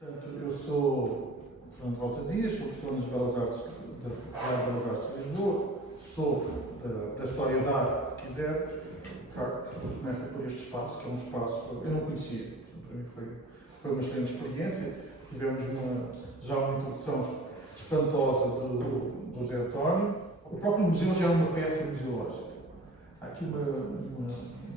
Portanto, eu sou Fernando Rosa Dias, sou professor nas Belas Artes da Faculdade de Belas Artes de Lisboa, sou da História da Arte, se quisermos. De facto, começa por este espaço, que é um espaço que eu não conhecia. Para mim foi uma excelente experiência. Tivemos já uma introdução espantosa do José António. O próprio museu já é uma peça museológica. Há aqui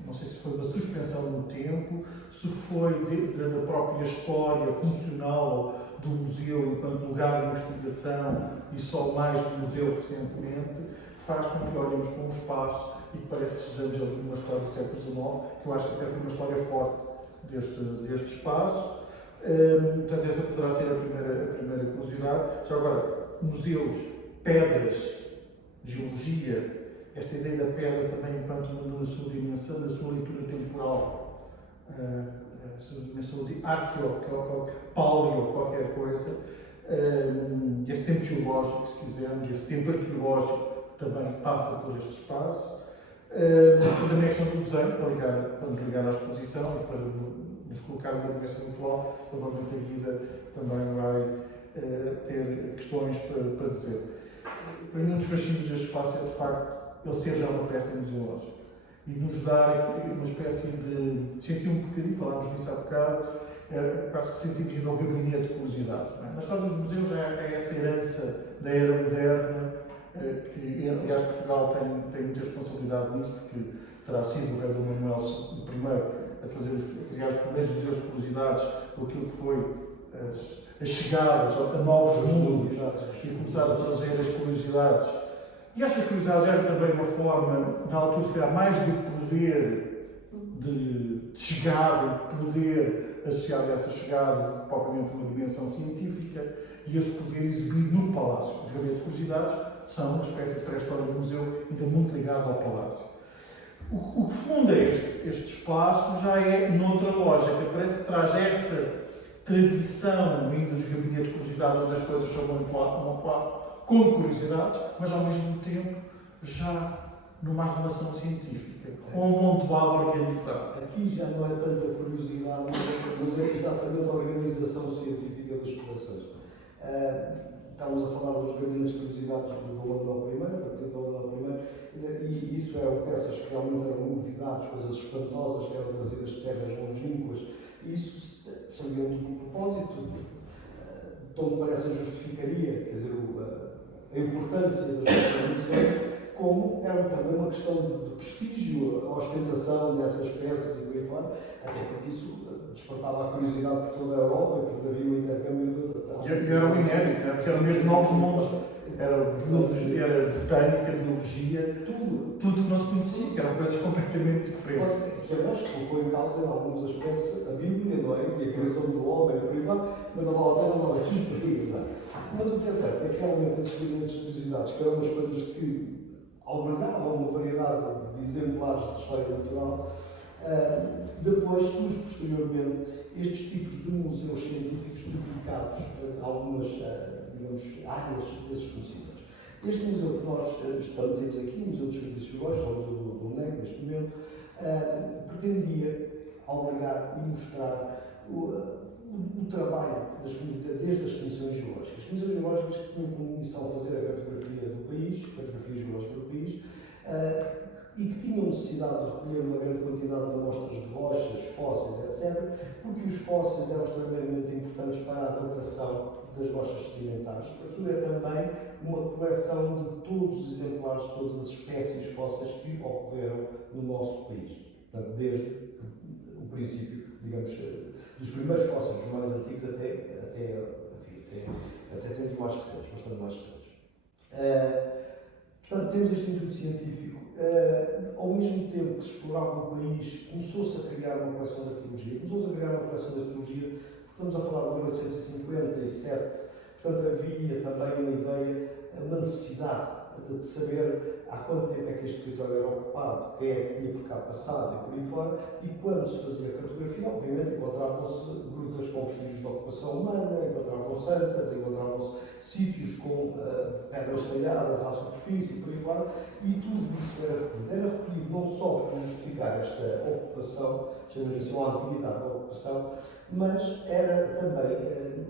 não sei se foi uma suspensão no tempo, se foi da própria história funcional do museu enquanto lugar de investigação e só mais do museu recentemente, que faz com que olhemos para um espaço e que parece que estejamos ali numa história do século XIX, que eu acho que até foi uma história forte deste espaço. Portanto, essa poderá ser a primeira curiosidade. Já agora, museus, pedras, geologia, esta ideia da pedra também enquanto na sua dimensão, na sua leitura temporal, a sua dimensão de paleo, qualquer coisa, esse tempo geológico, se quisermos, esse tempo arqueológico também passa por este espaço. Também a questão do desenho, para nos ligar à exposição e para nos colocar numa dimensão atual, provavelmente a Guida também vai ter questões para dizer. Para mim, um dos fascínios deste espaço é, de facto, ele ser já uma peça museológica e nos dar uma espécie de. Senti um bocadinho, falámos disso há bocado, quase que sentimos ir ao gabinete de curiosidade. Na história dos museus é essa herança da era moderna, que, aliás, Portugal tem muita responsabilidade nisso, porque terá sido o rei Dom Manuel I a fazer os primeiros museus de curiosidades, com aquilo que foi as chegadas a novos mundos e começar a fazer as curiosidades. E estas curiosidades eram também uma forma, na altura, de criar mais de poder de chegada, de poder associado a essa chegada, propriamente uma dimensão científica, e esse poder exibido no Palácio. Os gabinetes de curiosidades são uma espécie de pré-história do museu, ainda muito ligado ao Palácio. O que funda este espaço já é noutra lógica, parece que traz essa tradição vinda dos gabinetes de curiosidades, onde as coisas são amontoadas como curiosidades, mas ao mesmo tempo já numa arrumação científica, ou um amontoado organizado. Aqui já não é tanta curiosidade, mas é exatamente a organização científica das coleções. Estamos a falar dos gabinetes de curiosidades do Dom Manuel I, e isso eram peças que realmente eram novidades, coisas espantosas que eram trazidas de terras longínquas. Isso sabia um duplo propósito, de onde parece a justificaria, quer dizer, a importância das coleções, como era também uma questão de prestígio, a ostentação dessas peças e por aí fora, até porque isso despertava a curiosidade por toda a Europa, que havia um intercâmbio E era um inédito, porque eram mesmo novos mundos. Era botânica, biologia, tudo que não se conhecia, que eram coisas completamente diferentes. Que aliás colocou em causa em alguns aspectos a Bíblia, não é? E a criação do homem, por aí fora, mas não vale a pena nada aqui perigo, não é? Mas o que é certo é que realmente esses gabinetes de curiosidades, que eram umas coisas que albergavam uma variedade de exemplares de história natural, depois surge posteriormente estes tipos de museus científicos dedicados a algumas, digamos, áreas desses conhecimentos. Este museu que nós temos aqui, o Museu dos Serviços Geológicos, o Museu do UNEC, neste momento, pretendia albergar e mostrar o trabalho desde as comissões geológicas. As comissões geológicas que tinham como missão fazer a cartografia do país, a cartografia geológica do país, e que tinham necessidade de recolher uma grande quantidade de amostras de rochas, fósseis, etc., porque os fósseis eram extremamente importantes para a datação das rochas sedimentares. Aquilo é também uma coleção de todos os exemplares, de todas as espécies fósseis que ocorreram no nosso país. Portanto, desde o princípio, digamos, dos primeiros fósseis, dos mais antigos, até temos mais recentes, bastante mais recentes. Portanto, temos este intuito científico. Ao mesmo tempo que se explorava o país, começou-se a criar uma coleção de arqueologia. Estamos a falar de 1857, portanto havia também uma ideia, uma necessidade de saber há quanto tempo é que este território era ocupado, quem é que tinha por cá passado e por aí fora, e quando se fazia a cartografia, obviamente encontravam-se grutas com vestígios de ocupação humana, encontravam-se antas, encontravam-se sítios com pedras talhadas à superfície e por aí fora, e tudo isso era recolhido. Era recolhido não só para justificar esta ocupação, chamamos assim, a antiguidade da ocupação, mas era também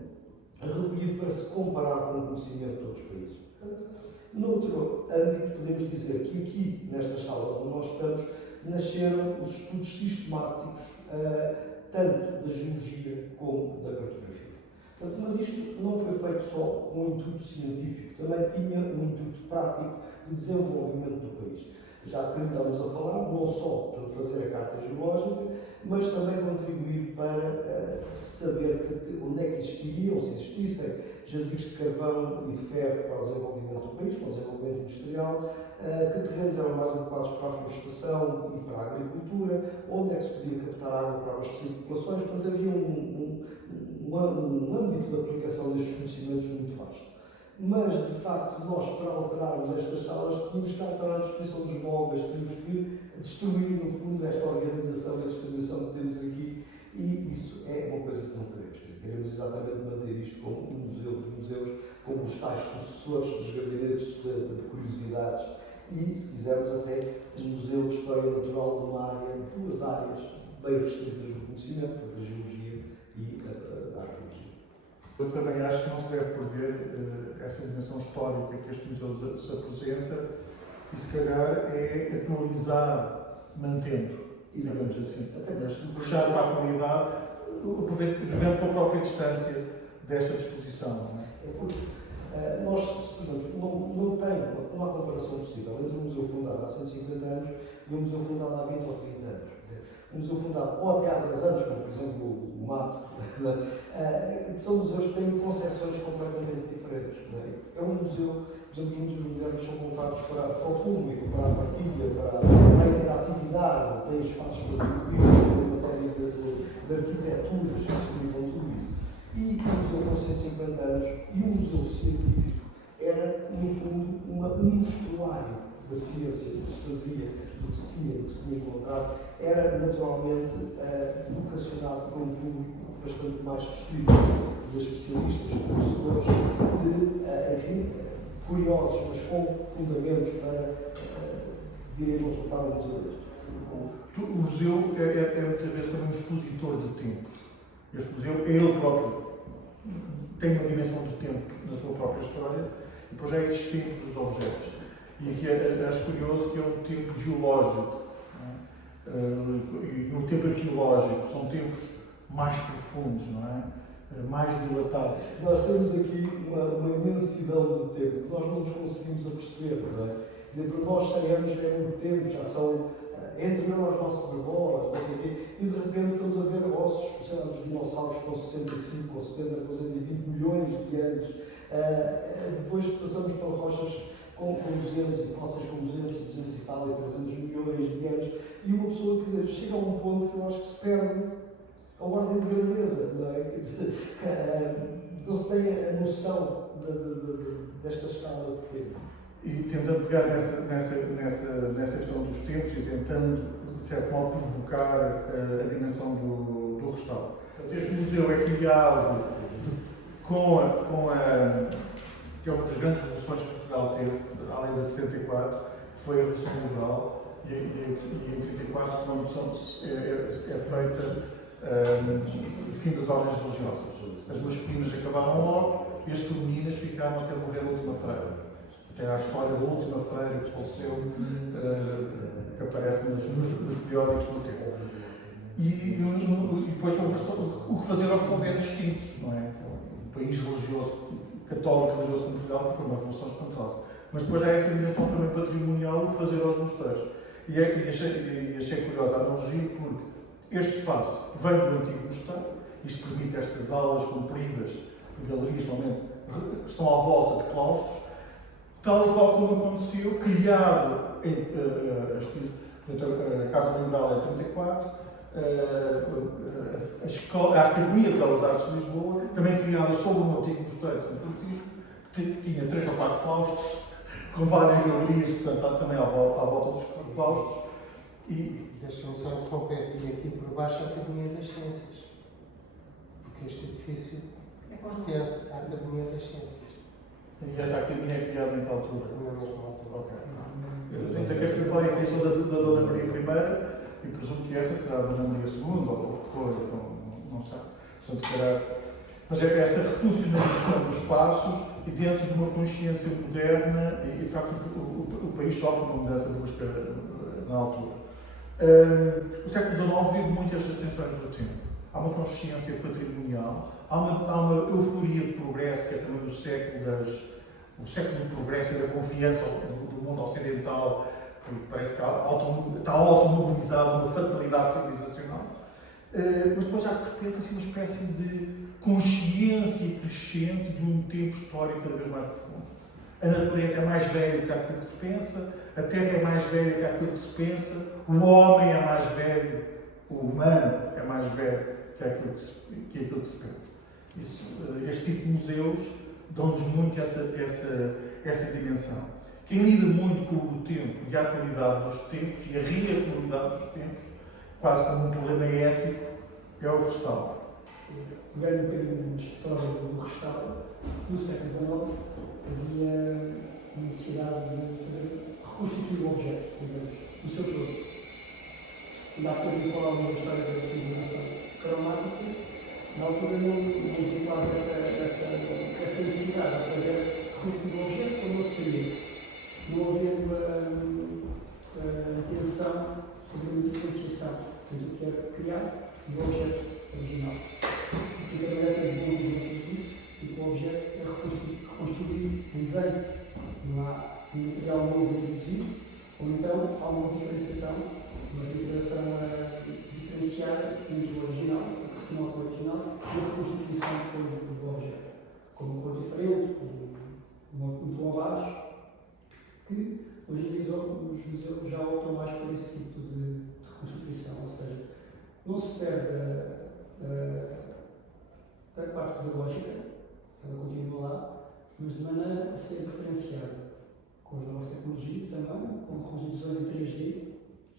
recolhido para se comparar com o conhecimento de outros países. Noutro âmbito, podemos dizer que aqui, nestas salas onde nós estamos, nasceram os estudos sistemáticos, tanto da geologia como da cartografia. Mas isto não foi feito só com um intuito científico, também tinha um intuito prático de desenvolvimento do país. Já que estamos a falar, não só para fazer a carta geológica, mas também contribuir para saber onde é que existiriam, se existissem, jazigos de carvão e de ferro para o desenvolvimento do país, para o desenvolvimento industrial, que terrenos eram mais adequados para a florestação e para a agricultura, onde é que se podia captar água para abastecer populações. Portanto, havia um âmbito de aplicação destes conhecimentos muito vasto. Mas, de facto, nós, para alterarmos estas salas, tínhamos que estar à disposição dos móveis, tínhamos que destruir, no fundo, esta organização da distribuição que temos aqui, e isso é uma coisa que não queremos. Queremos exatamente manter isto como um museu dos museus, como os tais sucessores dos gabinetes de curiosidades, e, se quisermos, até um museu de história natural de uma área, duas áreas bem restritas do conhecimento, a geologia e a arqueologia. Eu também acho que não se deve perder essa dimensão histórica que este museu se apresenta e, se calhar, é atualizar, mantendo, digamos assim, puxar para a comunidade, jogando com a própria distância desta disposição. Não é? Nós, por exemplo, não há comparação possível entre um museu fundado há 150 anos e um museu fundado há 20 ou 30 anos. Um museu fundado ou até há 10 anos, como por exemplo o MAT, são museus que têm concepções completamente diferentes. Não é? Um museu, por exemplo, os museus modernos são voltados para o público, para a partilha, para a interatividade, têm espaços para tudo isso, têm uma série de arquiteturas que explicam tudo isso. E um museu com 150 anos e um museu científico era, no fundo, um mostruário da ciência, do que se fazia, do que se tinha encontrado, era naturalmente vocacionado para um público bastante mais restrito, de especialistas, de professores, enfim, curiosos, mas com fundamentos para virem consultar um museu deste. O museu é muitas vezes também um expositor de tempos. Este museu é ele próprio, tem uma dimensão do tempo na sua própria história e depois é existente dos objetos. E aqui acho curioso que é um tempo geológico. E no tempo arqueológico são tempos mais profundos, não é? Mais dilatados. Nós temos aqui uma imensidão de tempo que nós não nos conseguimos aperceber, não é? Para nós 100 anos é muito tempo, já são anterior aos nossos avós, não sei o quê, e de repente estamos a ver ossos, sei lá, dos dinossauros com 65 ou 70, com 120 milhões de anos. Depois passamos para rochas com 200 e fósseis com 200, 200 e tal, e 300 milhões de anos, e uma pessoa, quer dizer, chega a um ponto que eu acho que se perde a ordem de grandeza, não é? Quer dizer, não se tem a noção desta escala de tempo. E tentando pegar nessa questão dos tempos e tentando, de certo modo, provocar a dimensão do restauro. Este museu é criado que é uma das grandes revoluções que Portugal teve, além da de 74, foi a Revolução Liberal, e em 34 uma revolução é feita o fim das ordens religiosas. As masculinas acabaram logo e as femininas ficaram até morrer a última freira. Até à história da última freira que faleceu, que aparece nos periódicos do tempo. E depois o que fazer aos conventos extintos, não é? Um país religioso, católico religioso como Portugal, que foi uma revolução espantosa. Mas depois há essa dimensão também patrimonial, o que fazer aos mosteiros. E achei curiosa a analogia, porque este espaço vem do antigo mosteiro, isto permite estas aulas compridas, galerias normalmente estão à volta de claustros, tal e qual como aconteceu, criado a Carta Liberal é 34, a Academia de Belas Artes de Lisboa, também criada sobre o antigo mosteiro de São Francisco, que tinha 3 ou 4 claustros, com várias galerias, portanto, também à volta dos claustros. E Deixa-me só interromper, e aqui por baixo a Academia das Ciências, porque este edifício pertence à Academia das Ciências, essa academia é criada em que altura? na mesma altura. Ok. Eu ainda quero ver qual é a criação da Dona Maria I e presumo que essa será a Dona Maria II, ou o que for, não sei. Portanto, se calhar. Mas é essa refuncionalização dos espaços e dentro de uma consciência moderna, e de facto o país sofre uma mudança brusca na altura. O século XIX vive muito estas tensões do tempo. Há uma consciência patrimonial, há uma euforia de progresso, que é também o século do progresso e da confiança do mundo ocidental, que parece que está automobilizado numa fatalidade civilizacional. Mas depois há de repente assim, uma espécie de consciência crescente de um tempo histórico cada vez mais profundo. A natureza é mais velha do que aquilo que se pensa, a terra é mais velha do que aquilo que se pensa, o homem é mais velho, o humano é mais velho que aquilo que se pensa. Este tipo de museus dão-nos muito essa dimensão. Quem lida muito com o tempo e a atualidade dos tempos e a reatualidade dos tempos, quase como um problema ético, é o restauro. Pegando um bocadinho de história do restauro, no século XIX havia necessidade de reconstituir o objeto, digamos, o seu todo. E há pouco falava da história da civilização cromática, na altura não havia quase essa necessidade, ou seja, reconstituir o objeto como não seria. Não havendo a intenção de fazer uma diferenciação entre o que era criado e o objeto original. E a maneira de desenvolver isso, e que o objeto é reconstruído em desenho. Não há um material novo introduzido, ou então há uma diferenciação, uma integração diferenciada entre o original, o que se nota o original, e a reconstituição do objeto. Com uma cor diferente, com um tom abaixo, que hoje em dia os museus já optam mais por esse tipo de reconstituição, ou seja, não se perde a parte pedagógica, ela continua lá, mas de maneira a ser referenciada com as novas tecnologias também, com resoluções em 3D,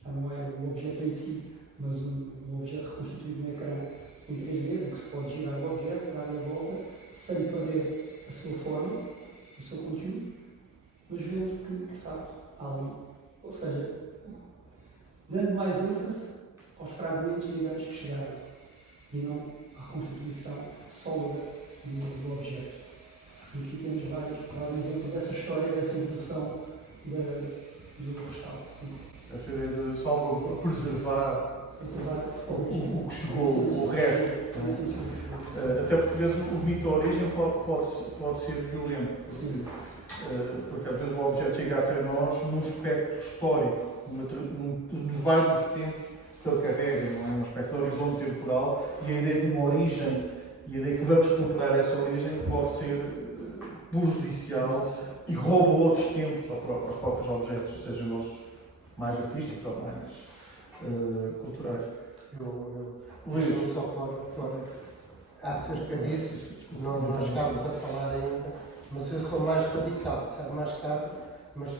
já não é o objeto em si, mas o objeto reconstituído no ecrã em 3D, que se pode girar o objeto, dar a volta, sem perder a sua forma, o seu conteúdo, mas vendo que, de facto, há ali. Ou seja, dando mais ênfase aos fragmentos, digamos, que chegaram, e não à constituição sólida do objeto. E aqui temos vários exemplos dessa história, dessa evolução do restauro. Essa ideia de só preservar o que chegou, o resto. Até porque, às vezes, o mito da origem pode ser violento. Porque, às vezes, o objeto chega até nós num aspecto histórico, nos vários tempos que ele carrega, não é? Uma espécie de horizonte temporal, e a ideia de uma origem, e a ideia que vamos recuperar essa origem pode ser prejudicial e rouba outros tempos aos próprios objetos, sejam eles mais artísticos ou mais culturais. Luís, só para acerca disso, não chegámos a falar ainda, mas eu sou mais radical, sabe, mais caro, mas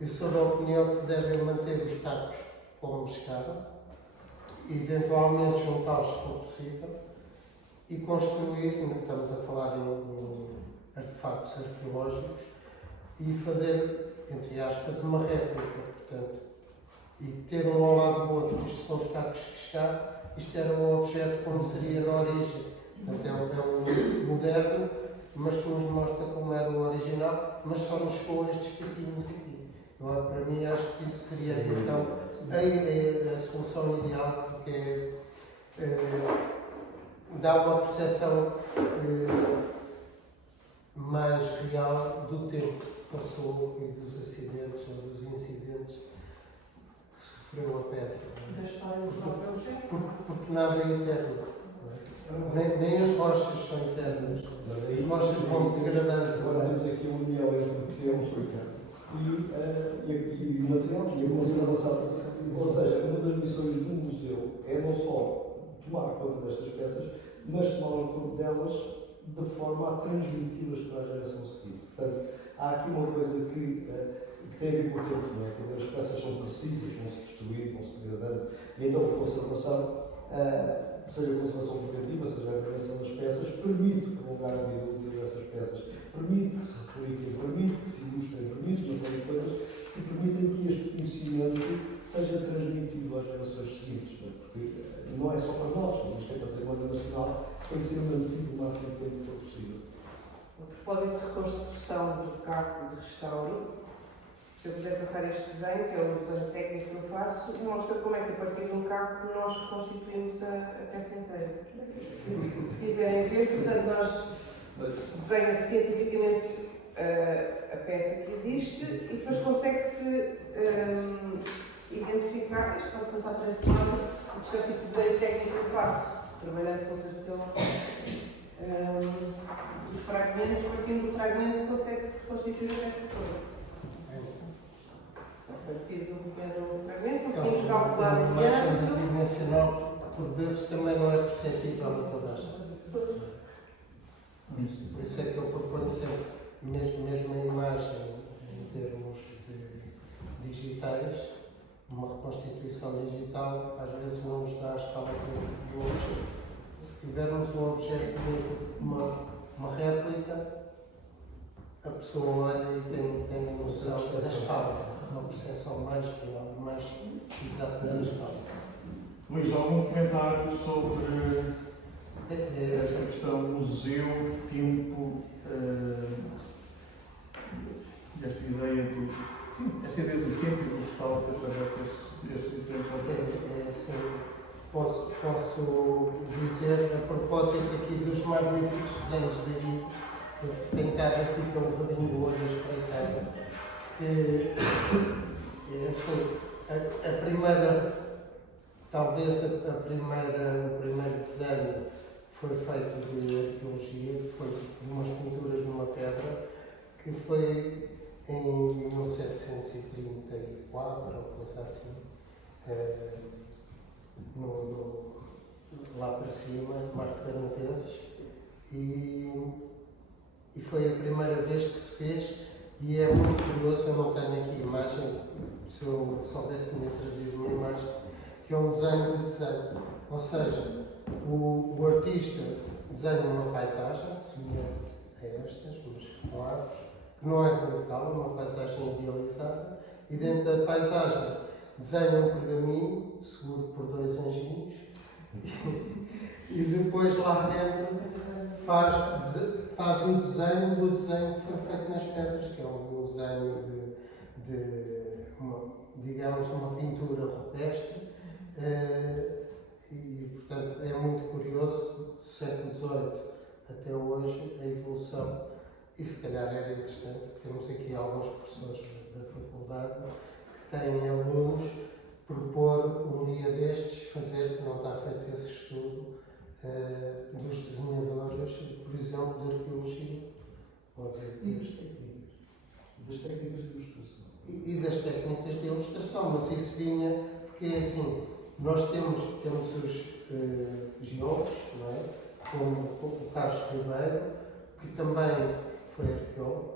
eu sou da opinião que se devem manter os cargos como chegaram, eventualmente juntá-los se for possível, e construir, estamos a falar em artefactos arqueológicos, e fazer, entre aspas, uma réplica, portanto, e ter um ao lado do outro. Isto são os cargos que chegaram, isto era um objeto como seria na origem. Portanto, é um moderno, mas que nos mostra como era o original, mas só nos chegou estes pequenos aqui. Para mim, acho que isso seria, então, a solução ideal, porque dá uma percepção mais real do tempo que passou e dos acidentes ou dos incidentes que sofreu a peça. Da história do próprio objeto. Porque nada é eterno. Nem as rochas são eternas. As rochas vão se degradando. Agora temos aqui um união entre o tempo e o material e a conservação. Ou seja, uma das missões do museu é não só tomar conta destas peças, mas tomar conta delas de forma a transmiti-las para a geração seguinte. Portanto, há aqui uma coisa que que tem a ver com o tempo, não é? Quer dizer, as peças são crescidas, vão-se destruir, vão-se degradando, e então a conservação, seja a conservação preventiva, seja a intervenção das peças, permite prolongar a vida útil dessas peças, permite que se repliquem, permite que se ilustrem, permite uma série de coisas que permitem que este conhecimento seja transmitido às gerações seguintes, não é? Porque não é só para nós, isto é património nacional, tem que ser mantido o máximo de tempo que for possível. A propósito de reconstrução do caco de restauro, se eu puder passar este desenho, que é o desenho técnico que eu faço, mostra como é que a partir de um caco nós reconstituímos a peça inteira. Se quiserem ver, portanto, nós desenha-se cientificamente a peça que existe e depois consegue-se identificar, isto pode passar para esse lado, isto é o tipo de desenho técnico que eu faço, trabalhando com os fragmentos, partindo do fragmento consegue-se reconstituir a peça toda. A partir do pequeno fragmento conseguimos calcular o Uma imagem diâmetro. bidimensional, por vezes, também não é perceptível a toda a gente. Por isso é que eu proponho sempre, mesmo a imagem em termos de digitais, uma reconstituição digital às vezes não nos dá a escala do objeto. Se tivermos um objeto mesmo, uma réplica, a pessoa olha e tem a noção da escala, uma percepção mais real, mais exata da escala. Luís, algum comentário sobre essa É, questão museu, tempo, esta ideia do tempo e do restauro que aparece estes diferentes objetos? assim, posso dizer, a propósito aqui dos magníficos desenhos de Gui, eu tenho estado aqui com um bocadinho de olho a espreitar, que é assim, a primeira, talvez o primeiro desenho foi feito de arqueologia, que foi de umas pinturas numa pedra, que foi em 1734, ou coisa assim, lá para cima, Marco Carnaveses, e foi a primeira vez que se fez, e é muito curioso, eu não tenho aqui imagem, se eu soubesse tinha trazido uma imagem, que é um desenho de desenho, ou seja, o artista desenha uma paisagem semelhante a estas, mas com árvores, que não é local, é uma paisagem idealizada, e dentro da paisagem desenha um pergaminho, seguro por dois anjinhos, e depois lá dentro faz o desenho do desenho que foi feito nas pedras, que é um desenho digamos, uma pintura rupestre, e portanto é muito curioso, do século XVIII até hoje, a evolução, e se calhar era interessante, temos aqui alguns professores da faculdade que têm alunos, propor um dia destes fazer, que não está feito esse estudo, dos desenhadores, por exemplo, de arqueologia. E das técnicas? Das técnicas de ilustração. E das técnicas de ilustração, mas isso vinha, porque é assim, nós temos os geólogos, não é? Como o Carlos Ribeiro, que também foi arqueólogo,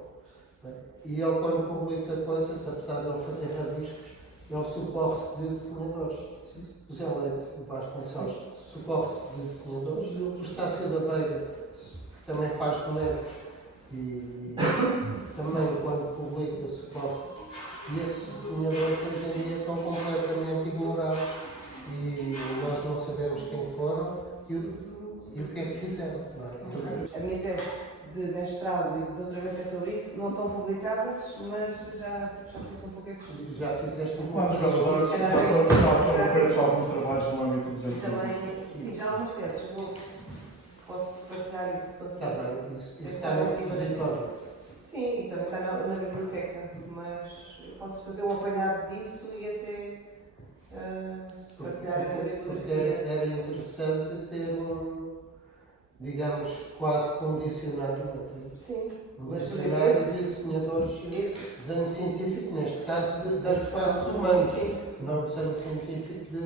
não é? E ele, quando publica coisas, apesar de ele fazer rabiscos, ele socorre-se de desenhadores. O Zé Leite, o Vasconcelos, socorre-se de desenhadores. O Estácio da Veiga, que também faz bonecos, e também, quando publica, socorre. E esses desenhadores hoje em dia estão completamente ignorados e nós não sabemos quem foram e o que é que fizeram. A minha tese de mestrado e de doutoramento é sobre isso, não estão publicadas, mas já fiz um pouco esse estudo. Já fizeste um Quantos pouco valores Era são feitos alguns trabalhos no âmbito dos arquivos? Também, sim, já há algumas teses, posso partilhar isso. Está bem, isso está no repositório. Sim, e também está na biblioteca, mas posso fazer um apanhado disso e até partilhar essa Porque biblioteca. era interessante ter digamos, quase como dicionário. Sim, Um mas dicionário de desenhadores de esse, desenho científico, neste caso de artefatos humanos, sim. não desenho científico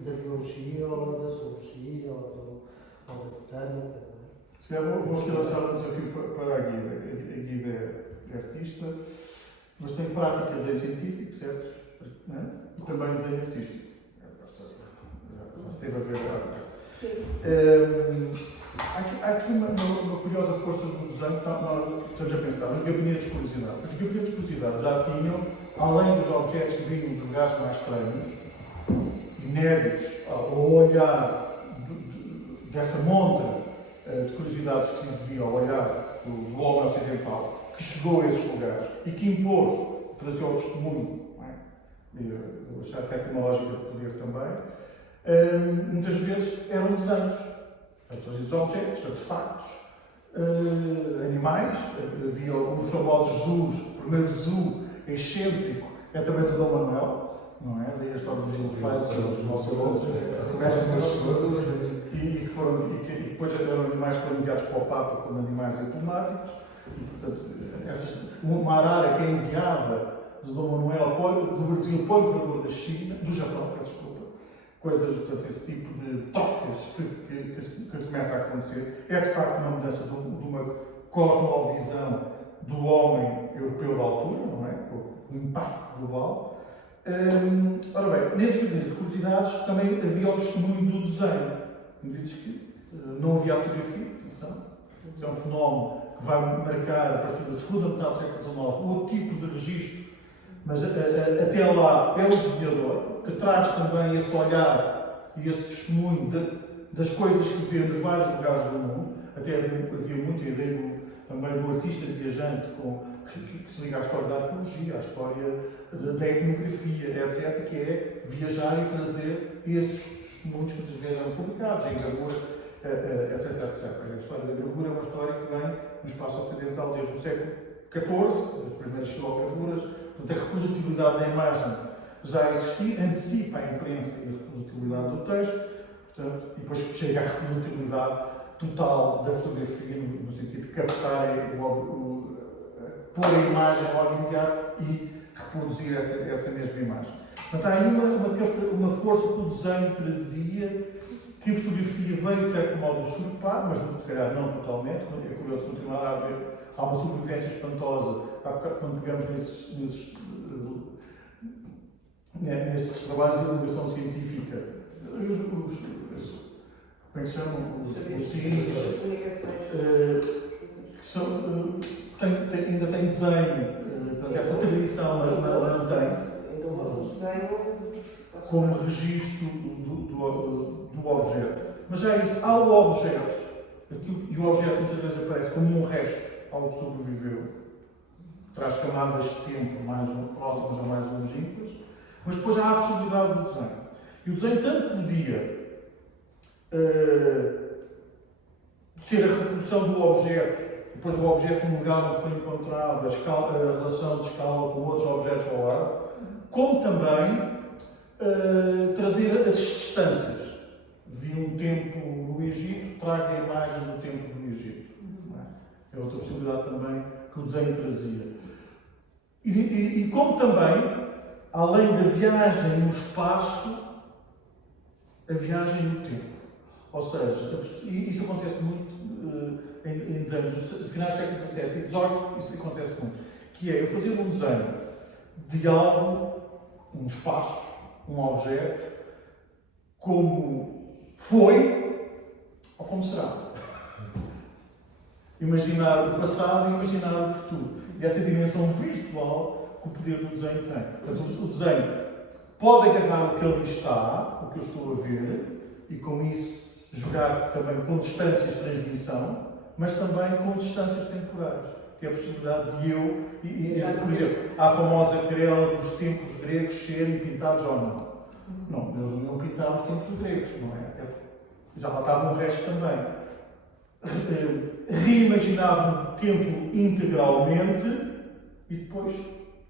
da biologia ou da zoologia ou da botânica. Se calhar vou lançar um desafio para a Guida. A Guida é artista, mas tem prática de desenho científico, certo? Não é? E também desenho artístico. Já esteve a ver há aqui uma curiosa força do desenho que nós estamos a pensar, os gabinetes de curiosidade. Os gabinetes de curiosidade já tinham, além dos objetos que vinham dos lugares mais estranhos, inéditos, ao olhar dessa montra de curiosidades que se exibia ao olhar do homem ocidental, que chegou a esses lugares e que impôs, trazia ao testemunho, não é? Eu achar que é uma lógica de poder também, muitas vezes eram desenhos, trazidos objetos, artefactos, animais. Havia os famosos zoos, o primeiro zoo excêntrico é também do Dom Manuel, não é? Daí a história dos elefantes, os nossos alunos começam e depois eram animais que foram enviados para o Papa como animais diplomáticos. E, portanto, uma arara que é enviada do Dom Manuel do Brasil para o imperador da China, do Japão, desculpa, coisas, portanto, esse tipo de trocas que começa a acontecer, é de facto uma mudança de uma cosmovisão do homem europeu da altura, não é? O impacto global. Ora bem, nesse período de curiosidades também havia o testemunho do desenho. Diz que não havia a fotografia, atenção. Isso é um fenómeno que vai marcar a partir da segunda metade do século XIX outro tipo de registro, mas até lá é o desenhador que traz também esse olhar e esse testemunho das coisas que vê nos vários lugares do mundo. Até havia muito a ideia também do artista viajante que se liga à história da arqueologia, à história da etnografia, etc., que é viajar e trazer esses testemunhos que muitas vezes eram publicados em gravura, etc., etc. A história da gravura é uma história que vem no espaço ocidental desde o século XIV, as primeiras xilogravuras. Portanto, a reprodutibilidade da imagem já existia, antecipa a imprensa e a reprodutibilidade do texto, portanto, e depois chega à reprodutibilidade total da fotografia, no sentido de captar, pôr a imagem logo imediato e reproduzir essa mesma imagem. Portanto, há aí uma força que o desenho trazia, que a fotografia veio, de certo modo, usurpar, mas se calhar não totalmente. É curioso continuar a haver. Há uma sobrevivência espantosa quando pegamos nesses trabalhos de divulgação científica. Como é que se chamam? Os cientistas. Ainda tem desenho, essa tradição na dança, como registro do objeto. Mas já é isso, há o objeto, e o objeto muitas vezes aparece como um resto, algo que sobreviveu, traz camadas de tempo mais próximas ou mais longínquas, mas depois há a possibilidade do desenho. E o desenho tanto podia ser a reprodução do objeto, depois o objeto no lugar onde foi encontrado, a relação de escala com outros objetos ao lado, como também trazer as distâncias. Vi um templo no Egito, traga a imagem do templo do Egito. É outra possibilidade também que o desenho trazia. E como também, além da viagem no espaço, a viagem no tempo. Ou seja, isso acontece muito em desenhos dos finais do século XVII e XVIII, isso acontece muito. Que é eu fazer um desenho de algo, um espaço, um objeto, como foi ou como será. Imaginar o passado e imaginar o futuro. E essa dimensão virtual que o poder do desenho tem. Portanto, o desenho pode agarrar o que ali está, o que eu estou a ver, e com isso jogar também com distâncias de transmissão, mas também com distâncias temporais. Que é a possibilidade de eu, por exemplo, há a famosa querela dos templos gregos serem pintados ou não. Não, eles não iam pintar os templos gregos, não é? Já lá estava o resto também. Reimaginavam o templo integralmente e depois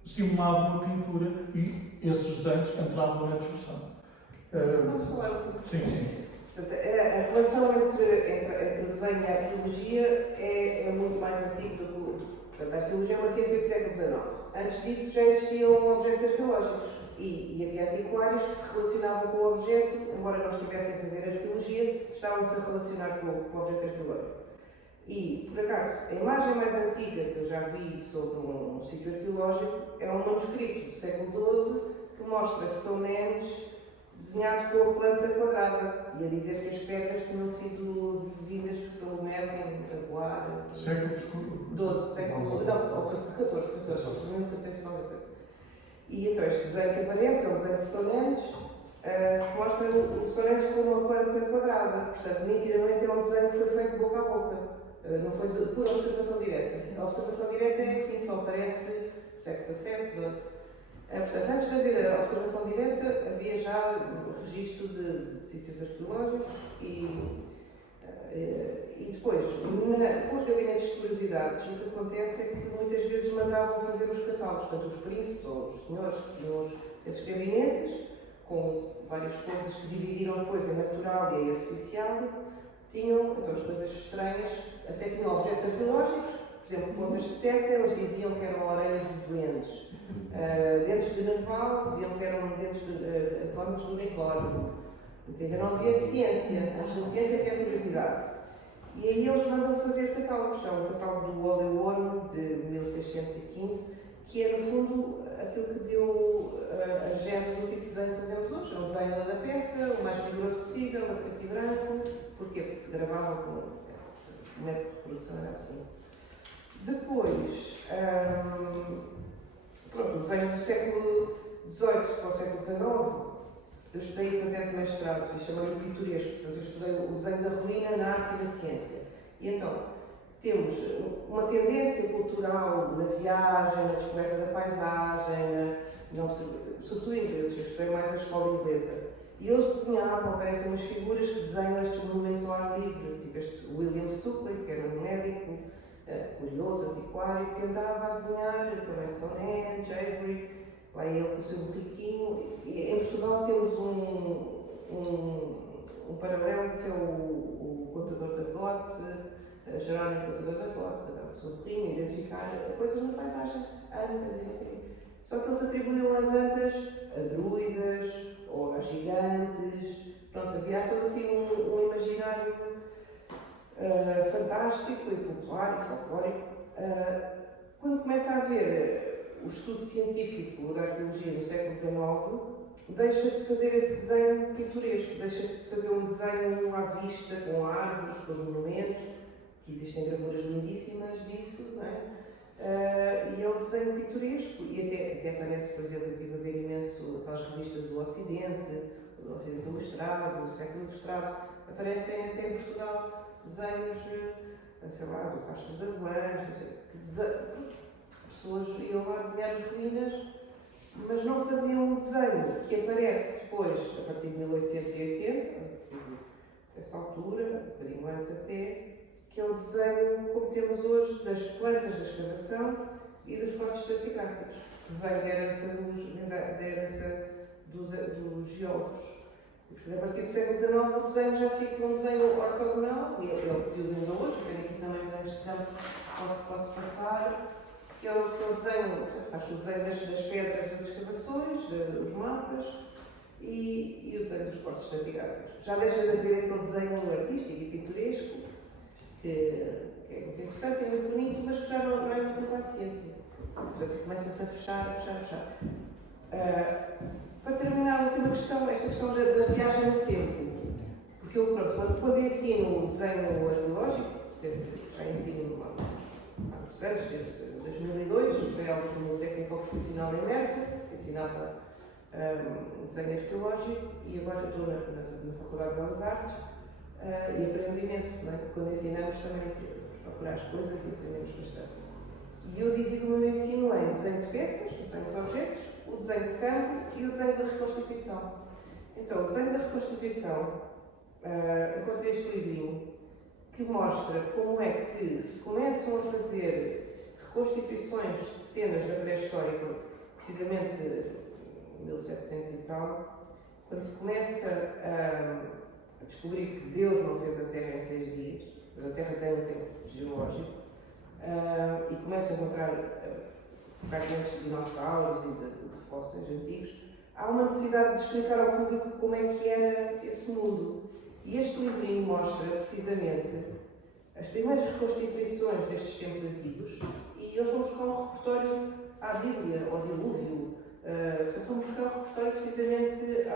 simulavam uma pintura e esses desenhos entravam na discussão. Posso falar um pouco? Sim, sim. A relação entre o desenho e a arqueologia é muito mais antiga do que. Portanto, a arqueologia é uma ciência do século XIX. Antes disso já existiam objetos arqueológicos e havia antiquários que se relacionavam com o objeto, embora não estivessem a fazer arqueologia, estavam-se a relacionar com o objeto arqueológico. E, por acaso, a imagem mais antiga que eu já vi sobre um sítio arqueológico é um manuscrito do século XII que mostra Stonehenge desenhado com a planta quadrada e a dizer que as pedras tinham sido vindas pelo Merlin a voar. Séculos. 12, século. Não, 14. E então este desenho que aparece é um desenho de Stonehenge, que mostra o Stonehenge com uma planta quadrada. Portanto, nitidamente é um desenho que foi feito boca a boca. Não foi por observação direta. A observação direta é que sim, só aparece século XVII, XVIII. Portanto, antes de haver a observação direta, havia já registro de sítios arqueológicos e depois, com os gabinetes de curiosidades, o que acontece é que muitas vezes mandavam fazer os catálogos. Portanto, os príncipes ou os senhores que tinham esses gabinetes, com várias coisas que dividiram depois a natural e a artificial, tinham então, as coisas estranhas, até tinham objetos arqueológicos, por exemplo, pontas de seta, eles diziam que eram orelhas de duendes. Dentes de narval, diziam que eram dentes de cornos de unicórnio. Ainda não havia ciência, antes da ciência que é curiosidade. E aí eles mandam fazer catálogos. Há um catálogo do Oleworm de 1615, que é no fundo aquilo que deu a gênese do tipo de desenho que fazemos hoje. É um desenho da peça, o mais rigoroso possível, a preto e branco. Porquê? Porque se gravava com o método de reprodução era assim. Depois, pronto, o desenho do século XVIII para o século XIX, eu estudei isso na tese de mestrado e chamei-lhe pitoresco. Portanto, eu estudei o desenho da ruína na arte e na ciência. E então, temos uma tendência cultural na viagem, na descoberta da paisagem, sobretudo ingleses, eu estudei mais na escola inglesa. E eles desenhavam, aparecem umas figuras que desenham estes monumentos ao ar livre. Tipo este William Stuckley, que era um médico curioso, antiquário, que andava a desenhar também Stonehenge, Avery, lá ele com o seu burriquinho. E em Portugal temos um paralelo que é o contador da Gote, Jerónimo Contador da Gote, que andava com o seu burrinho, identificar coisas na paisagem, antas e assim. Só que eles atribuíam as antas a druidas ou a gigantes. Pronto, havia todo assim um imaginário fantástico e popular e folclórico. Quando começa a haver o estudo científico da arqueologia no século XIX, deixa-se de fazer esse desenho pitoresco, deixa-se de fazer um desenho à vista, com árvores, com os monumentos, que existem gravuras lindíssimas disso, não é? E é um desenho pitoresco, e até aparece, por exemplo, eu estive a ver imenso aquelas revistas do Ocidente Ilustrado, do Século Ilustrado, aparecem até em Portugal desenhos, sei lá, do Castro de Avelãs, pessoas iam lá desenhar as ruínas, mas não faziam um desenho que aparece depois, a partir de 1880, essa altura, um bocadinho antes até, que é o desenho como temos hoje das plantas da escavação e dos cortes estratigráficos, que vem da herança dos geólogos. A partir do século XIX o desenho já fica um desenho ortogonal, e é o que se usa ainda hoje, tem aqui também desenhos de campo que posso passar, que é o desenho, faz o desenho das pedras das escavações, dos mapas e o desenho dos cortes estratigráficos. Já deixa de haver aquele desenho artístico e pitoresco, que é muito interessante, é muito bonito, mas que já não é muito para a ciência. Portanto, começa-se a fechar. Para terminar, a última questão, esta questão da viagem no tempo. Porque eu, pronto, quando ensino o desenho arqueológico, já ensino há muitos anos, desde 2002, foi aulas no técnico-profissional em América, ensinava desenho arqueológico e agora estou na Faculdade de Belas Artes e aprendo imenso, não é? Quando ensinamos também procurar as coisas e aprendemos bastante. E eu divido o meu ensino em desenho de peças, desenho de objetos, o desenho de campo e o desenho da reconstituição. Então, o desenho da reconstituição, encontrei este livrinho que mostra como é que se começam a fazer reconstituições de cenas da pré-história, precisamente 1700 e tal, quando se começa a descobrir que Deus não fez a Terra em 6 dias, mas a Terra tem um tempo geológico, e começam a encontrar fragmentos de dinossauros e de fósseis antigos, há uma necessidade de explicar ao público como é que era esse mundo. E este livrinho mostra precisamente as primeiras reconstituições destes tempos antigos e eles vão buscar um repertório à Bíblia, ao dilúvio. Portanto, vão buscar um repertório precisamente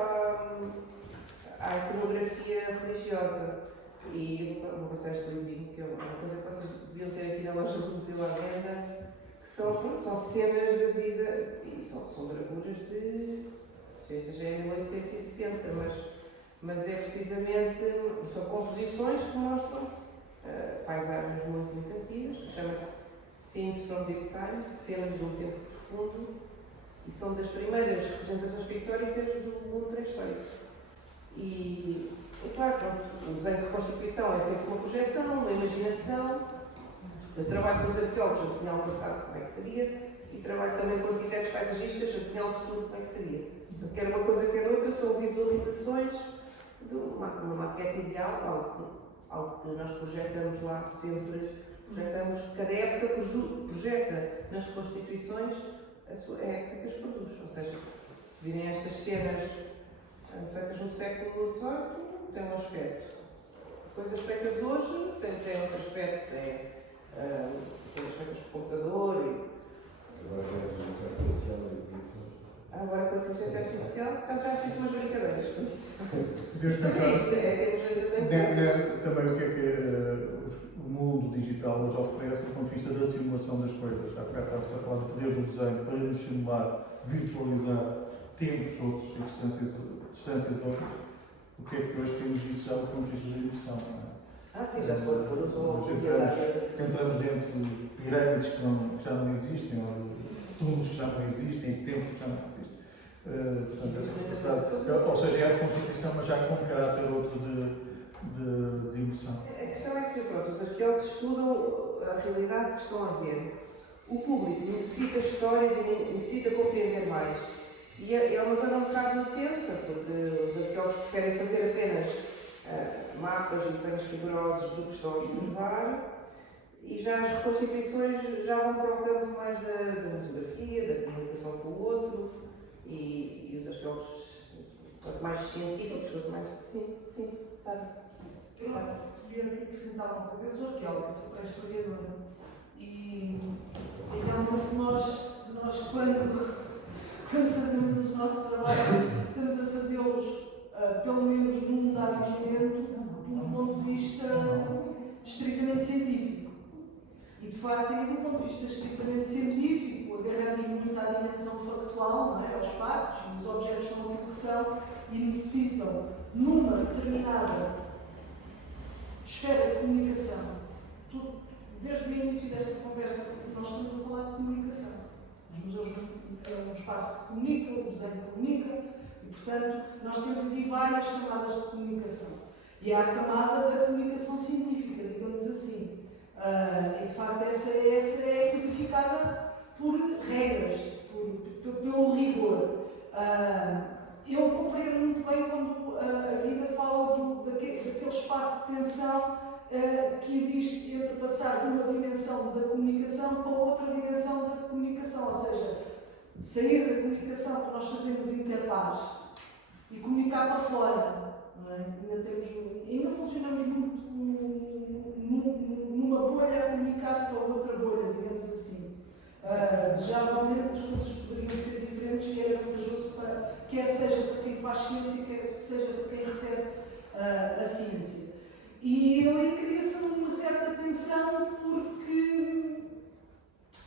à iconografia religiosa. E vou passar este livrinho, que é uma coisa que vocês deviam ter aqui na loja do Museu à Venda, que são cenas da vida, e são gravuras de. Já é 1860, mas é precisamente. São composições que mostram paisagens muito antigas, chama-se Scenes from Deep Time, cenas de um tempo profundo, e são das primeiras representações pictóricas do mundo pré-histórico. E claro, o desenho de reconstituição é sempre uma projeção, uma imaginação. Eu trabalho com os arqueólogos a desenhar o passado, como é que seria, e trabalho também com arquitetos paisagistas a desenhar o futuro, como é que seria. Portanto, quer uma coisa, quer outra, são visualizações de uma maquete ideal, algo que nós projetamos lá sempre. Projetamos, cada época projeta nas reconstituições a época que as produz. Ou seja, se virem estas cenas feitas no século XVIII, têm um aspecto. Coisas feitas hoje têm outro aspecto. Coisas feitas por computador. Agora com a inteligência artificial, já fiz umas brincadeiras com isso. Deus Também o que é que o mundo digital nos oferece do ponto de vista da simulação das coisas. Há bocado estávamos a falar do poder do desenho para nos simular, virtualizar tempos outros e distâncias outras. O que é que hoje temos isso já do ponto de vista da imersão? sim, já se pode pôr entramos dentro de pirâmides que já não existem, ou túmulos que já não existem, e templos que já não existem. Ou seja, é a reconstituição, mas já com um caráter outro de emoção. A questão é que os arqueólogos estudam a realidade que estão a ver. O público necessita histórias e necessita compreender mais. E é uma zona um bocado tensa, porque os arqueólogos preferem fazer apenas mapas e desenhos rigorosos do que estão a observar, e já as reconstituições já vão para o campo mais da museografia, da comunicação com o outro, e os arqueólogos, quanto mais científicos, quanto mais. Sim, sabe. Eu queria aqui acrescentar uma coisa. Eu sou arqueóloga, sou pré-historiadora, e realmente nós quando fazemos os nossos trabalhos, estamos a fazê-los, pelo menos num dado momento, de um ponto de vista estritamente científico. E de facto, aí, do ponto de vista estritamente científico, agarramos muito à dimensão factual, não é? Aos factos, os objetos são aquilo que são e necessitam, numa determinada esfera de comunicação. Desde o início desta conversa, nós estamos a falar de comunicação. Os museus é um espaço que comunica, o desenho comunica, e portanto nós temos aqui várias camadas de comunicação. E há a camada da comunicação científica, digamos assim. E de facto essa é codificada por regras, pelo rigor. Eu compreendo muito bem quando a Guida fala daquele espaço de tensão que existe entre passar de uma dimensão da comunicação para outra dimensão da comunicação, ou seja, sair da comunicação que nós fazemos interpares e comunicar para fora. Não é? Ainda funcionamos muito numa bolha a comunicar para outra bolha, digamos assim. Desejavelmente as coisas poderiam ser diferentes e era vantajoso para quer seja para quem faz ciência, quer seja para quem recebe a ciência. E ali cria-se uma certa tensão porque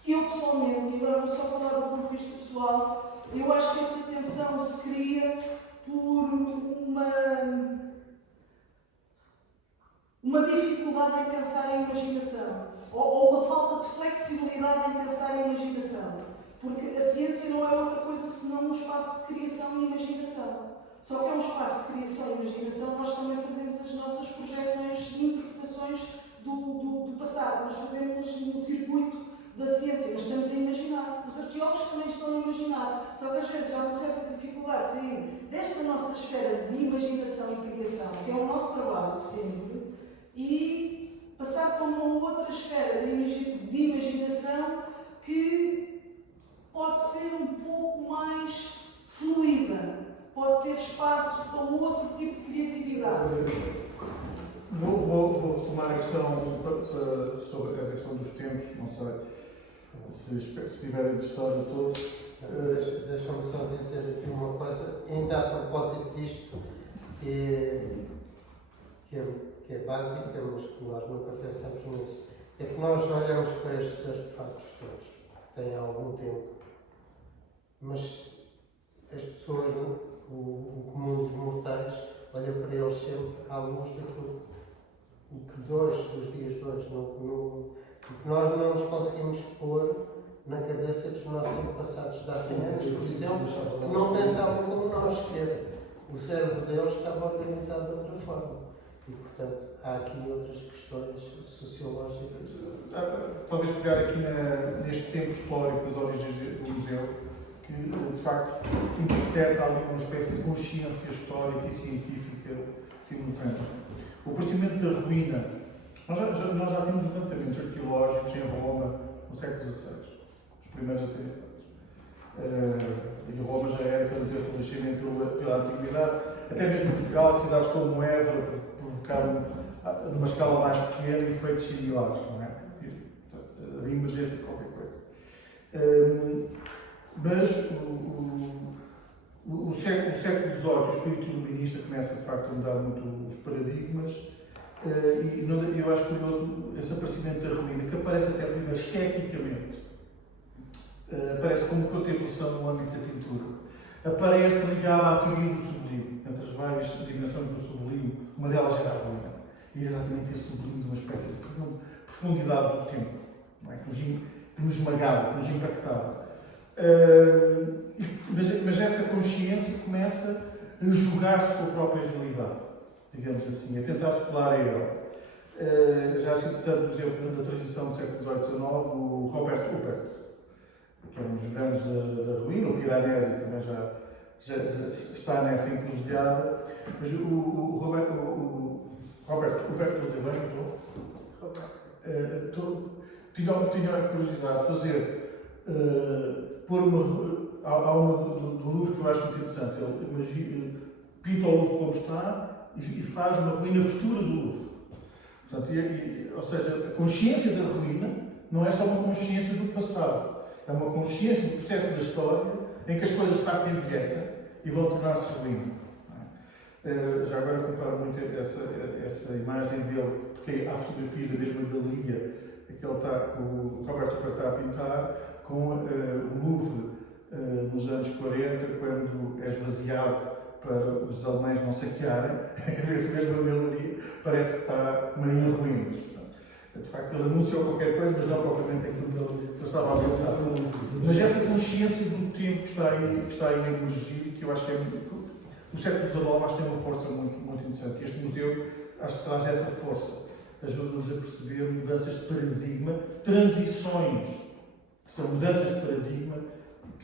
eu pessoalmente, e agora vou só falar do ponto de vista pessoal, eu acho que essa tensão se cria por uma dificuldade em pensar em imaginação, ou uma falta de flexibilidade em pensar em imaginação, porque a ciência não é outra coisa senão um espaço de criação e imaginação. Só que é um espaço de criação e imaginação, nós também fazemos as nossas projeções e interpretações do passado, nós fazemos no circuito da ciência, mas estamos a imaginar. Os arqueólogos também estão a imaginar, só que às vezes há uma certa dificuldade de sair desta nossa esfera de imaginação e criação, que é o nosso trabalho sempre, e passar para uma outra esfera de imaginação que pode ser um pouco mais fluida, pode ter espaço para um outro tipo de criatividade. Vou retomar a questão para sobre a questão dos tempos, não sei se tiverem de história todos. Deixa-me só dizer aqui uma coisa, ainda a propósito disto, que é básica, mas que nós nunca pensamos nisso. É que nós olhamos para estes artefatos todos, que têm algum tempo, mas as pessoas, o comum dos mortais, olha para eles sempre à luz daquilo que dos dias de hoje, que nós não nos conseguimos pôr na cabeça dos nossos antepassados de há 100 anos, por exemplo, que não pensavam como nós, que o cérebro deles estava organizado de outra forma. E, portanto, há aqui outras questões sociológicas. Talvez pegar aqui neste tempo histórico das origens do museu, que de facto intercepta ali uma espécie de consciência histórica e científica simultânea. O aparecimento da ruína, nós já temos levantamentos arqueológicos em Roma no século XVI, os primeiros a serem feitos. E Roma já era cada vez renascimento pela antiguidade, até mesmo Portugal, cidades como Évora provocaram numa escala mais pequena efeitos similares, não é? A emergência de qualquer coisa. Mas o século XVIII, o espírito iluminista começa de facto a mudar muito os paradigmas, e eu acho curioso esse aparecimento da ruína, que aparece até primeiro esteticamente, aparece como contemplação no âmbito da pintura, aparece ligada à teoria do sublime, entre as várias dimensões do sublime, uma delas era a ruína, e exatamente esse sublime de uma espécie de profundidade do tempo, não é? que nos esmagava, que nos impactava. Mas essa consciência começa a jogar-se com a própria realidade, digamos assim, a tentar separar a ela. Já se interessante, por exemplo, na transição do século XVIII-XIX, o Robert Huppert, que é um dos grandes da ruína, o Piranesi também já está nessa encruzilhada, mas o Robert Huppert, tinha a curiosidade de fazer, há uma do Louvre que eu acho muito interessante, ele pinta o Louvre como está e faz uma ruína futura do Louvre. Portanto, ou seja, a consciência da ruína não é só uma consciência do passado, é uma consciência do processo da história em que as coisas de facto envelhecem e vão tornar-se ruína. Já agora comparo muito essa imagem dele, porque há fotografias da mesma galeria que o Roberto Huppert está a pintar, com o Louvre nos anos 40, quando é esvaziado para os alemães não saquearem, esse mesmo galeria parece que está meio em ruínas. De facto, ele anunciou qualquer coisa, mas não propriamente aquilo que eu estava a pensar. Mas essa consciência do tempo que está aí a emergir, que eu acho que é muito. O século XIX acho que tem uma força muito, muito interessante. Este museu acho que traz essa força, ajuda-nos a perceber mudanças de paradigma, transições, que são mudanças de paradigma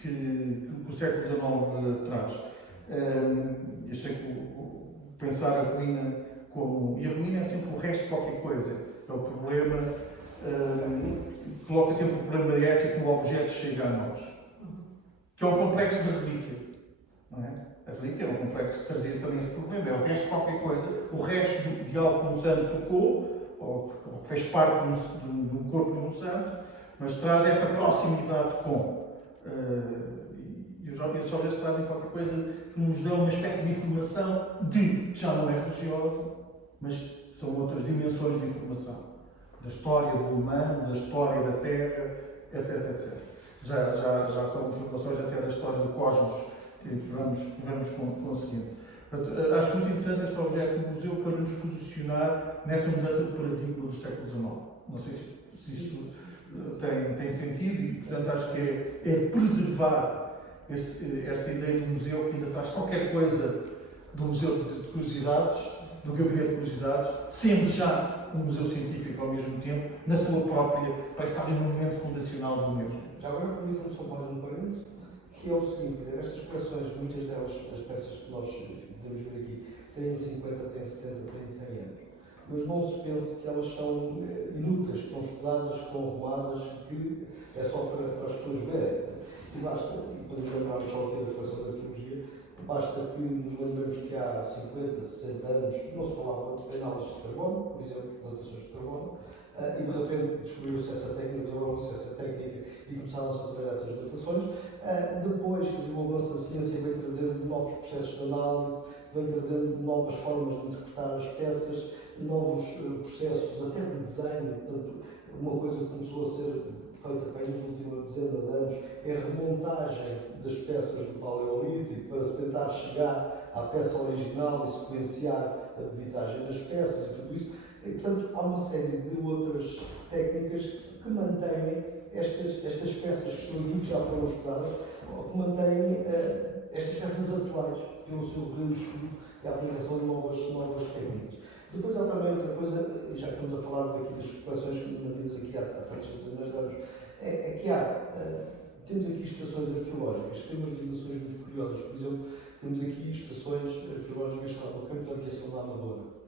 que o século XIX traz. Achei que pensar a ruína como. E a ruína é sempre o resto de qualquer coisa. É o problema. Coloca sempre o problema ético no objeto chega a nós. Que é o complexo da relíquia. Não é? A relíquia é um complexo que trazia também esse problema. É o resto de qualquer coisa. O resto de algo que um santo tocou, ou que fez parte do corpo de um santo, mas traz essa proximidade com. E os objetos trazem qualquer coisa que nos dá uma espécie de informação que já não é religiosa, mas são outras dimensões de informação. Da história do humano, da história da Terra, etc. Já são informações até da história do cosmos que vamos conseguindo. Portanto, acho muito interessante este objeto do museu para nos posicionar nessa mudança de paradigma do século XIX. Não sei se isto tem sentido e, portanto, acho que é preservar esta ideia do museu que ainda traz qualquer coisa do Museu de Curiosidades, do Gabinete de Curiosidades, sendo já um museu científico ao mesmo tempo, na sua própria, parece estar em um momento fundacional do mesmo. Já agora permitam-me só mais um parênteses, que é o seguinte: estas coleções, muitas delas, das peças que nós podemos ver aqui, têm 50, têm 70, têm 100 anos. Mas não se pense que elas são inúteis, que estão estudadas, que estão arrumadas, que é só para as pessoas verem. E basta, e podemos lembrar só aqui da coleção da arqueologia, basta que nos lembremos que há 50, 60 anos não se falava de análises de carbono, por exemplo, plantações de carbono, e de repente descobriu-se essa técnica, desenvolveu-se essa técnica e começaram-se a fazer essas datações. Depois, o avanço da ciência veio trazendo novos processos de análise, veio trazendo novas formas de interpretar as peças, novos processos até de desenho. Portanto, uma coisa que começou a ser feita bem nos últimos dezena de anos é a remontagem das peças do Paleolítico para se tentar chegar à peça original e sequenciar a debitagem das peças e tudo isso. E, portanto, há uma série de outras técnicas que mantêm estas peças que estão aqui, que já foram estudadas, que mantêm estas peças atuais, pelo seu reestudo e a aplicação de novas técnicas. Depois há também outra coisa, já que estamos a falar daqui das coleções que mantemos aqui há tantos dezenas de anos, é que temos aqui estações arqueológicas, temos divulgações muito curiosas. Por exemplo, temos aqui estações arqueológicas no campo da aviação da Amadora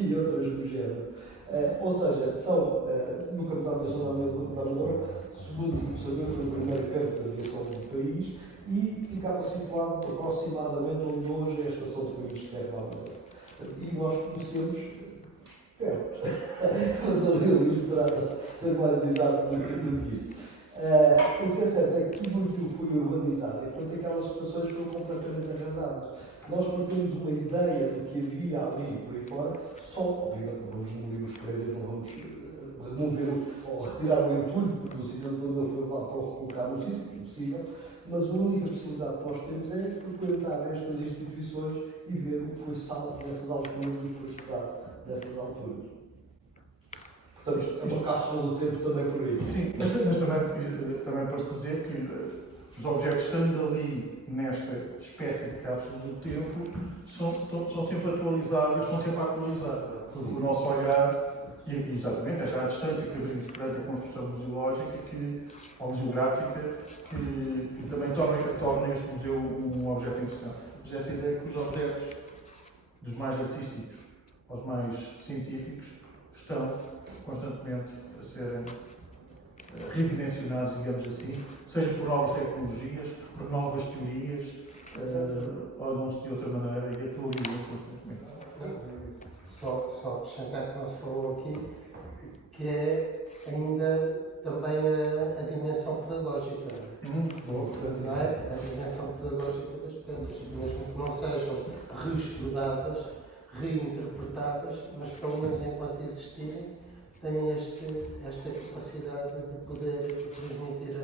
e outras do género. Ou seja, são no campo da aviação da Amadora, segundo o saber, foi o primeiro campo de aviação do país e ficava situado aproximadamente onde hoje é a estação de Coimbra de Terra da Amadora. E nós conhecemos perto, mas ali o Luís poderá ser mais exato do que isto. O que é certo é que tudo aquilo foi urbanizado e, portanto, aquelas estações foram completamente arrasadas. Nós não temos uma ideia do que havia ali por aí fora, só, obviamente, não vamos demolir os prédios, não vamos remover ou retirar o entulho do sítio onde ele foi levado para o recolocar no sítio, que é possível, mas a única possibilidade que nós temos é frequentar estas instituições e ver o que foi salvo nessas alturas e o que foi estudado nessas alturas. Portanto, é uma cápsula do tempo também por aí. Sim, mas também para dizer que os objetos estando ali nesta espécie de cápsula do tempo são sempre atualizáveis, estão sempre a atualizar. Porque o nosso olhar, e exatamente, é já a distância que abrimos perante a construção museológica, ou museográfica, que também torna este museu um objeto interessante. Mas essa ideia que os objetos, dos mais artísticos aos mais científicos, estão constantemente a serem redimensionados, digamos assim, seja por novas tecnologias, por novas teorias, ou não se de outra maneira, e atualizam-se constantemente. Só acrescentar que não se falou aqui, que é ainda também a dimensão pedagógica. Não é? A dimensão pedagógica das peças, mesmo que não sejam reestudadas, reinterpretadas, mas pelo menos enquanto existirem, têm esta capacidade de poder transmitir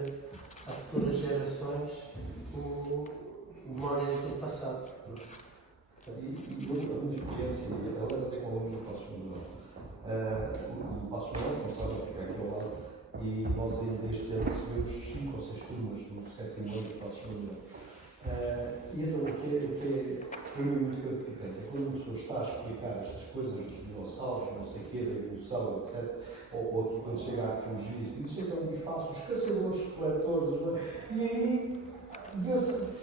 a futuras gerações memórias do passado. E muita experiência, aliás, até com alunos do Passo Manuel. O Passo Manuel, como sabem, fica aqui ao lado, e nós ainda este ano recebemos 5 ou 6 turmas no 7º ano do Passo Manuel. E então, o que é para mim muito gratificante é quando uma pessoa está a explicar estas coisas dos dinossauros, não sei o quê, da evolução, etc. Ou aqui quando chega à arqueologia, e diz que é um bifaço, os caçadores, os coletores, e aí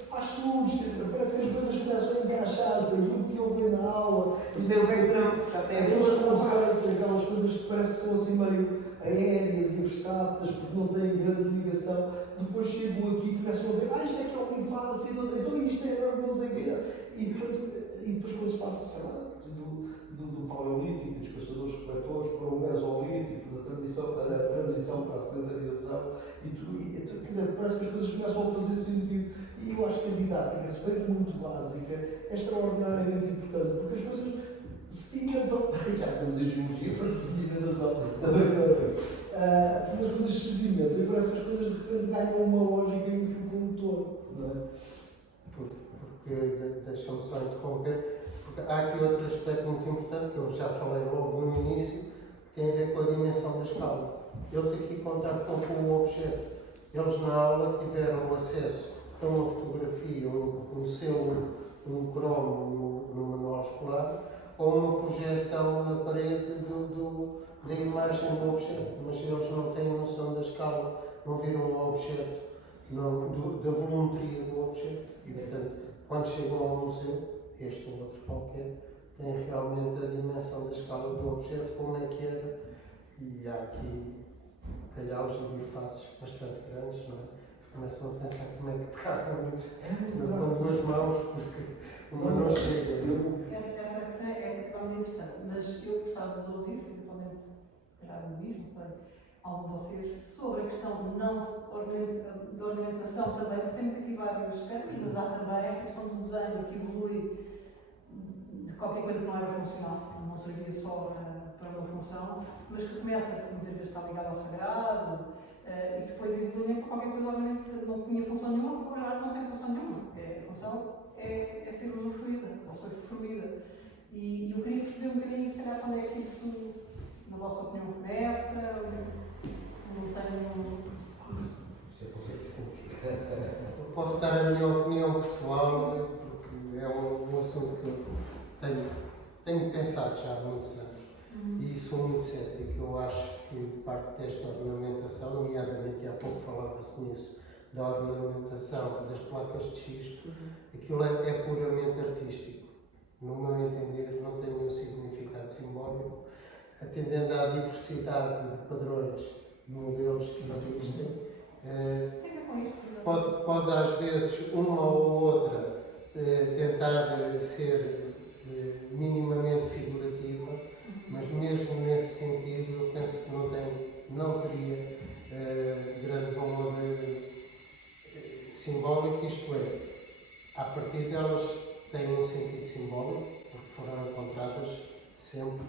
faz luz, parece que as coisas começam a encaixar-se, aquilo que eu vi na aula. Os meus background, já tem aquelas conceitos, aquelas coisas que parece que são assim meio aéreas e abstratas, porque não têm grande ligação. Depois chegam aqui e começam a ver, isto é que é um bifaço, então isto é não sei o quê. E depois quando se passa, sei lá, do Paleolítico, dos caçadores-coletores, para o Mesolítico, da transição para a sedentarização, quer dizer, parece que as coisas começam a fazer sentido. E eu acho que a didática, se bem muito básica, é extraordinariamente importante, porque as coisas se sedimentam. Já temos a geologia para sedimentação, também não é? As coisas se sedimentam e parece que as coisas de repente ganham uma lógica e um fio condutor, não é? Porque, deixa-me só interromper, porque há aqui outro aspecto muito importante, que eu já falei logo no início, que tem a ver com a dimensão da escala. Eles aqui contactam com o objeto. Eles na aula tiveram acesso a uma fotografia, um selo, um cromo no manual escolar, ou uma projeção na parede da imagem do objeto, mas eles não têm noção da escala, não viram o objeto, da volumetria do objeto. E, portanto, quando chegam ao museu, este ou outro qualquer, têm realmente a dimensão da escala do objeto, como é que era. E há aqui calhaus e bifaces bastante grandes, não é? Começam a pensar como é que pegavam com duas mãos, porque uma não chega. Essa questão é totalmente interessante, mas eu gostava de ouvir, principalmente já não diz, não sei, algum de vocês, sobre a questão da ornamentação também. Temos aqui vários casos, mas há também esta questão do desenho que evolui de qualquer coisa que não era funcional, que não servia só para uma função, mas que começa, muitas vezes está ligado ao sagrado, e depois evolui para qualquer coisa que não tinha função nenhuma, porque já não tem função nenhuma. A função é ser usufruída, ou ser fruída. E eu queria perceber um bocadinho, se calhar, quando é que isso, na vossa opinião, começa. Não tenho. Eu posso dar a minha opinião pessoal, porque é um assunto que eu tenho pensado já há muitos anos. E sou muito cético. Eu acho que parte desta ornamentação, nomeadamente há pouco falava-se nisso, da ornamentação das placas de xisto, aquilo é puramente artístico. No meu entender, não tem nenhum significado simbólico, atendendo à diversidade de padrões de modelos que existem. Pode às vezes uma ou outra tentar ser minimamente figurativa, mas mesmo nesse sentido eu penso que não teria grande valor simbólico, isto é, a partir delas têm um sentido simbólico, porque foram encontradas sempre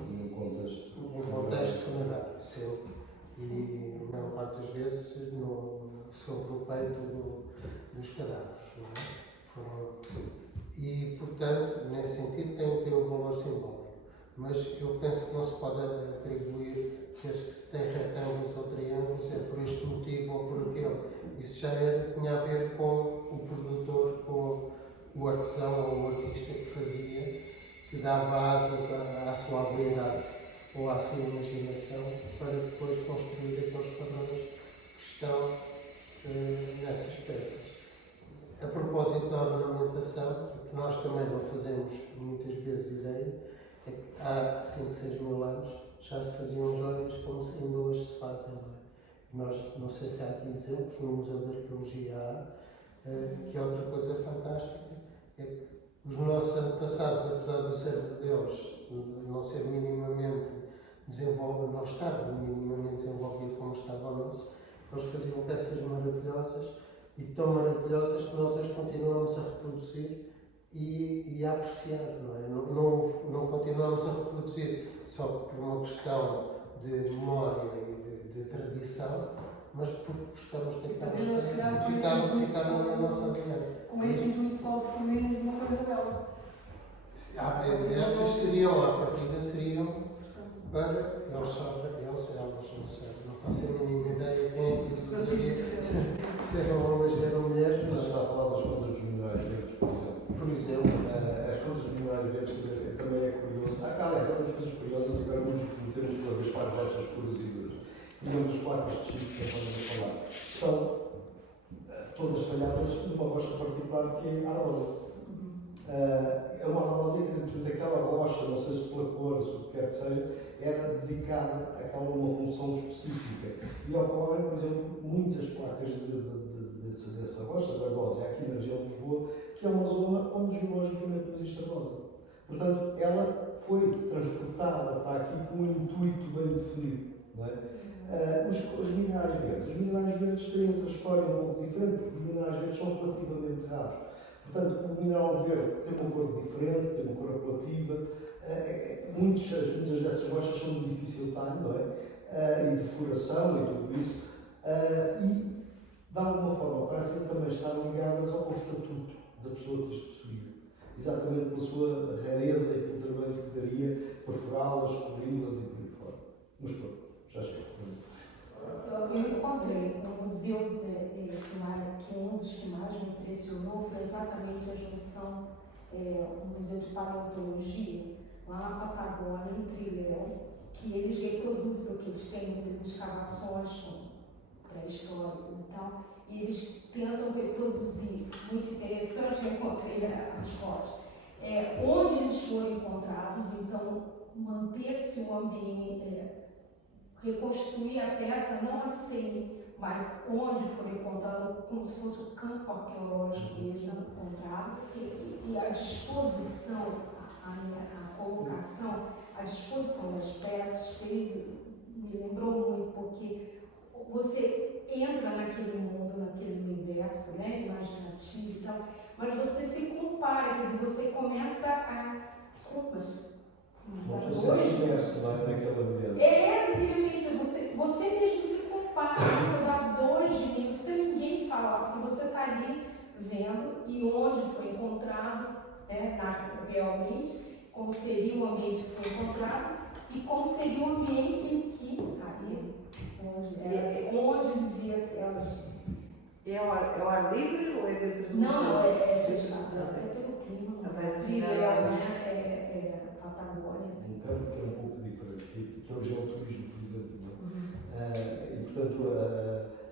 No contexto funerário, sempre, e a maior parte das vezes sobre o peito dos cadáveres, não é? E, portanto, nesse sentido tem um valor simbólico. Mas eu penso que não se pode atribuir se tem retângulos ou triângulos, é por este motivo ou por aquele. Isso já tinha a ver com o produtor, com o artesão ou o artista que fazia, que dava asas à sua habilidade ou à sua imaginação para depois construir aqueles padrões que estão nessas peças. A propósito da ornamentação, que nós também não fazemos muitas vezes ideia, é que há 5, 6 mil anos já se faziam joias como ainda hoje se fazem. Nós, não sei se há aqui exemplos, no Museu de Arqueologia há, que é outra coisa fantástica, é que os nossos antepassados, apesar do cérebro deles não ser minimamente desenvolvido, não estar minimamente desenvolvido como estava o nosso, eles faziam peças maravilhosas e tão maravilhosas que nós hoje continuamos a reproduzir e a apreciar, não é? Não continuamos a reproduzir só por uma questão de memória e de tradição, mas porque gostamos daquelas coisas que ficaram na nossa vida. Com esse intuito só de família uma coisa bela. Essas seriam, à partida, seriam para eles, elas, não sei, não faço a mínima ideia quem é que isso seria, se eram homens, se eram mulheres. Mas está a falar das contas dos minerais verdes, por exemplo. As contas dos minerais verdes, quer dizer, também é curioso. Claro, é das coisas curiosas, agora vamos meter-nos pela vez para as rochas puras e duras. E uma das placas de xisto que estamos a falar são todas talhadas numa rocha particular que é a argola. É uma argola, daquela rocha, não sei se pela cor, se o que quer que seja, era dedicada àquela uma função específica. E ocorrem, por exemplo, muitas placas dessa rocha, da rosa, aqui na região de Lisboa, que é uma zona onde geologicamente não existe a rosa. Portanto, ela foi transportada para aqui com um intuito bem definido. Não é? Os minerais verdes. Os minerais verdes têm outra história um pouco diferente, porque os minerais verdes são relativamente raros. Portanto, o mineral verde tem uma cor diferente, tem uma cor apelativa. Muitas dessas rochas são de difícil talho, não é? E de furação e tudo isso. E, de alguma forma, parecem também estar ligadas ao estatuto da pessoa que as possuía. Exatamente pela sua rareza e pelo trabalho que daria perfurá-las, cobri-las e por aí fora. Mas pronto, já chega. Eu encontrei no museu que um dos que mais me impressionou foi exatamente a junção do Museu de Paleontologia, lá na Patagônia, em Trilhão, que eles reproduzem, porque eles têm muitas escavações pré-históricas e tal, e eles tentam reproduzir. Muito interessante, eu encontrei as fotos. Onde eles foram encontrados, então, manter-se o ambiente, reconstruir a peça, não assim, mas onde foi encontrado, como se fosse o campo arqueológico mesmo encontrado, e a disposição, a colocação, a disposição das peças me me lembrou muito, porque você entra naquele mundo, naquele universo, né, imaginativo e tal, mas você se compara, quer dizer, você começa a... Desculpa, Você se imersa naquela mulher. Evidentemente, você mesmo se compara, você dá dores de mim, não precisa ninguém falar, porque você está ali vendo e onde foi encontrado, né, realmente, como seria o ambiente que foi encontrado e como seria o ambiente em que ali, onde vivia aquelas. É ao ar livre ou é dentro do Não, museu? é fechado, até pelo clima, trilha, né, Patagônia, assim. Um campo que é um pouco diferente, que é o geoturismo, por exemplo. Não é? E, portanto,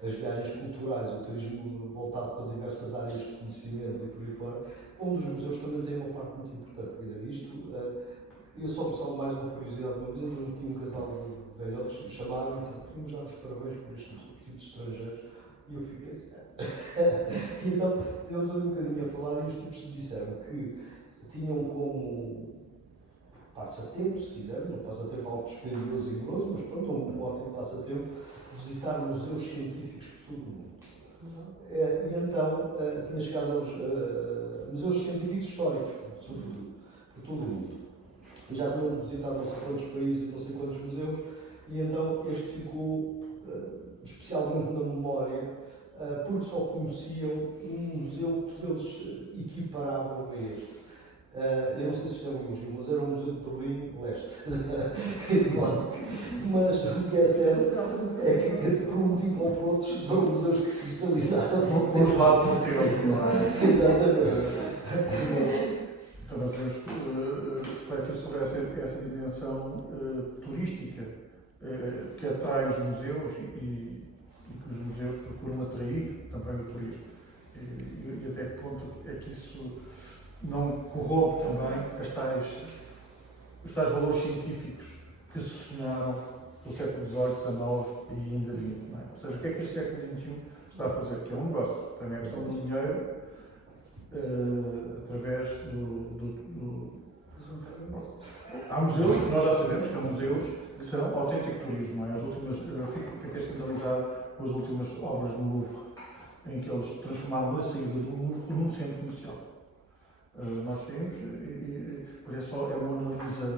as viagens culturais, o turismo voltado para diversas áreas de conhecimento e por aí fora, onde os museus também têm uma parte muito importante. Quer dizer, isto, eu só mais uma curiosidade, uma vez eu tinha um casal de velhotes, me chamaram e disseram, podemos dar os parabéns por estes vestidos estrangeiros. E eu fiquei assim. Então, temos um bocadinho a falar e os tipos me disseram que tinham como passatempo, se quiserem, um passatempo algo dispendioso e grosso, mas pronto, um ótimo passatempo, visitar museus científicos por todo o mundo. E então, tinha chegado aos museus científicos históricos, sobretudo, por todo o mundo. E já tinham visitado não sei quantos países, não sei quantos museus, e então este ficou especialmente na memória, porque só conheciam um museu que eles equiparavam a este. Eu não sei se chamam museu, mas era um museu de Berlim Leste. Mas o que é certo é que, por um motivo ou por outro, foram museus que cristalizaram. Por lado do tempo, não é? Exatamente. Também temos refletir sobre essa dimensão turística que atrai os museus e que os museus procuram atrair também o turismo. E até que ponto é que isso não corrompe também os tais valores científicos que se sonharam do século XVIII, XIX e ainda XX. Não é? Ou seja, o que é que este século XXI está a fazer? Que é um negócio, também é questão do dinheiro, através Há museus, nós já sabemos que há museus que são autêntico turismo. Não é? Eu fiquei escandalizado com as últimas obras no Louvre, em que eles transformaram a saída do Louvre num centro comercial. Nós temos, pois é uma Mona Lisa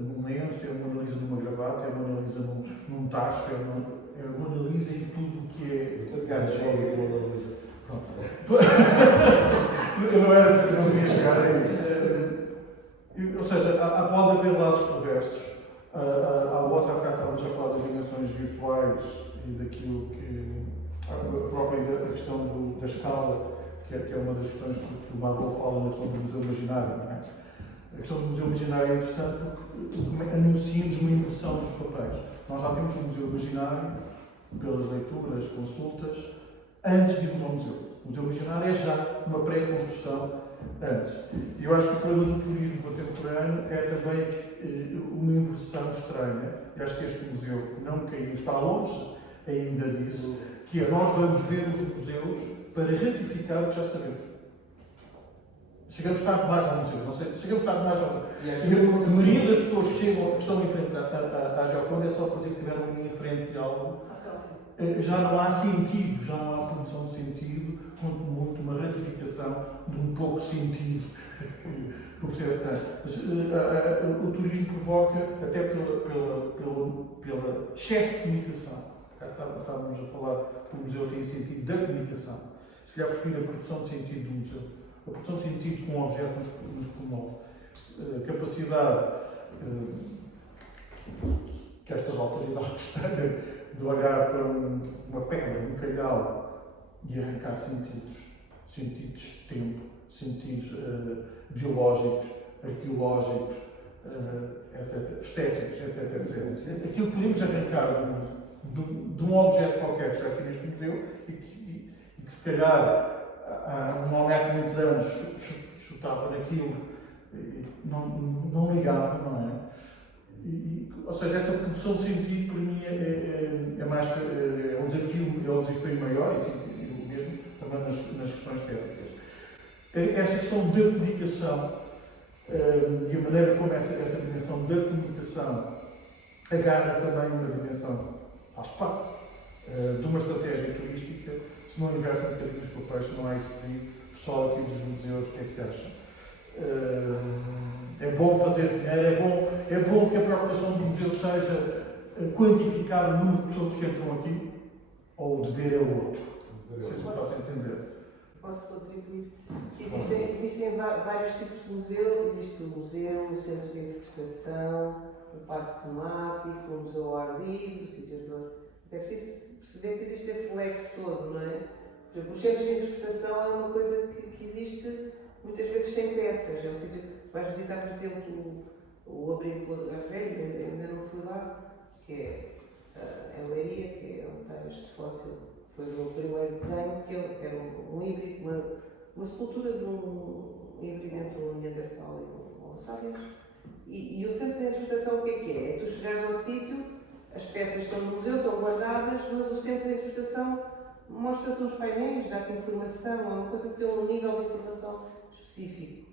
num lenço, é uma Mona Lisa numa gravata, é uma Mona Lisa num tacho, é uma Mona Lisa em tudo o que é gadget. Eu não queria chegar aí. Ou seja, pode haver lados perversos. Há outra, há bocado estávamos a falar das dimensões virtuais e daquilo que. A própria questão da escala, que é uma das questões que o Margot fala na questão do museu imaginário. Não é? A questão do museu imaginário é interessante porque anuncia-nos uma inversão dos papéis. Nós já temos um museu imaginário, pelas leituras, consultas, antes de irmos ao museu. O museu imaginário é já uma pré-construção antes. E eu acho que o problema do turismo contemporâneo é também uma inversão estranha. E acho que este museu não caiu, está longe ainda disso, que é nós vamos ver os museus para ratificar o que já sabemos. Chegamos tarde demais ao museu, não sei, chegamos tarde demais ao museu. E a maioria das pessoas que estão em frente à Gioconda é só para dizer que tiveram em frente de algo. Já não há sentido, já não há produção de sentido, quanto muito uma ratificação de um pouco sentido que o processo tem. O turismo provoca, até pelo excesso de comunicação. Estávamos a falar que o museu tem sentido da comunicação. Se calhar prefiro a produção de sentido do museu. A produção de sentido com um objeto nos promove. Capacidade que estas autoridades têm de olhar para uma pedra, um calhau e arrancar sentidos de tempo, sentidos biológicos, arqueológicos, etc., estéticos, etc. Aquilo que podemos arrancar de um objeto qualquer que está aqui neste museu e que se calhar há um homem há 500 anos chutava naquilo, não ligava, não é? Ou seja, essa produção de sentido para mim é um desafio maior e mesmo também nas questões estéticas. Essa questão da comunicação e a maneira como essa dimensão da comunicação agarra também uma dimensão, faz parte de uma estratégia turística. Se não inverte um bocadinho os papéis, se não há esse pedido, o pessoal aqui dos museus, o que é que acham? É bom fazer dinheiro, é bom que a procuração do museu seja quantificar o número de pessoas que entram aqui, ou o dever é outro. Não sei se me faço entender. Posso contribuir? Existem vários tipos de museu. Existe o museu, o centro de interpretação, o parque temático, o museu ao ar livre, o sítio de... É preciso perceber que existe esse leque todo, não é? Por exemplo, os centros de interpretação é uma coisa que existe muitas vezes sem peças. É um sítio que vais visitar, por exemplo, o Abrigo Velho, ainda não fui lá, que é em Leiria, que é onde está este fóssil. Foi o meu primeiro desenho, que era um híbrido, uma sepultura de um híbrido entre um Neandertal e um Homo sapiens. E o centro de interpretação o que é? É tu chegares ao sítio, as peças estão no museu, estão guardadas, mas o centro de interpretação mostra-te uns painéis, dá-te informação, é uma coisa que tem um nível de informação específico.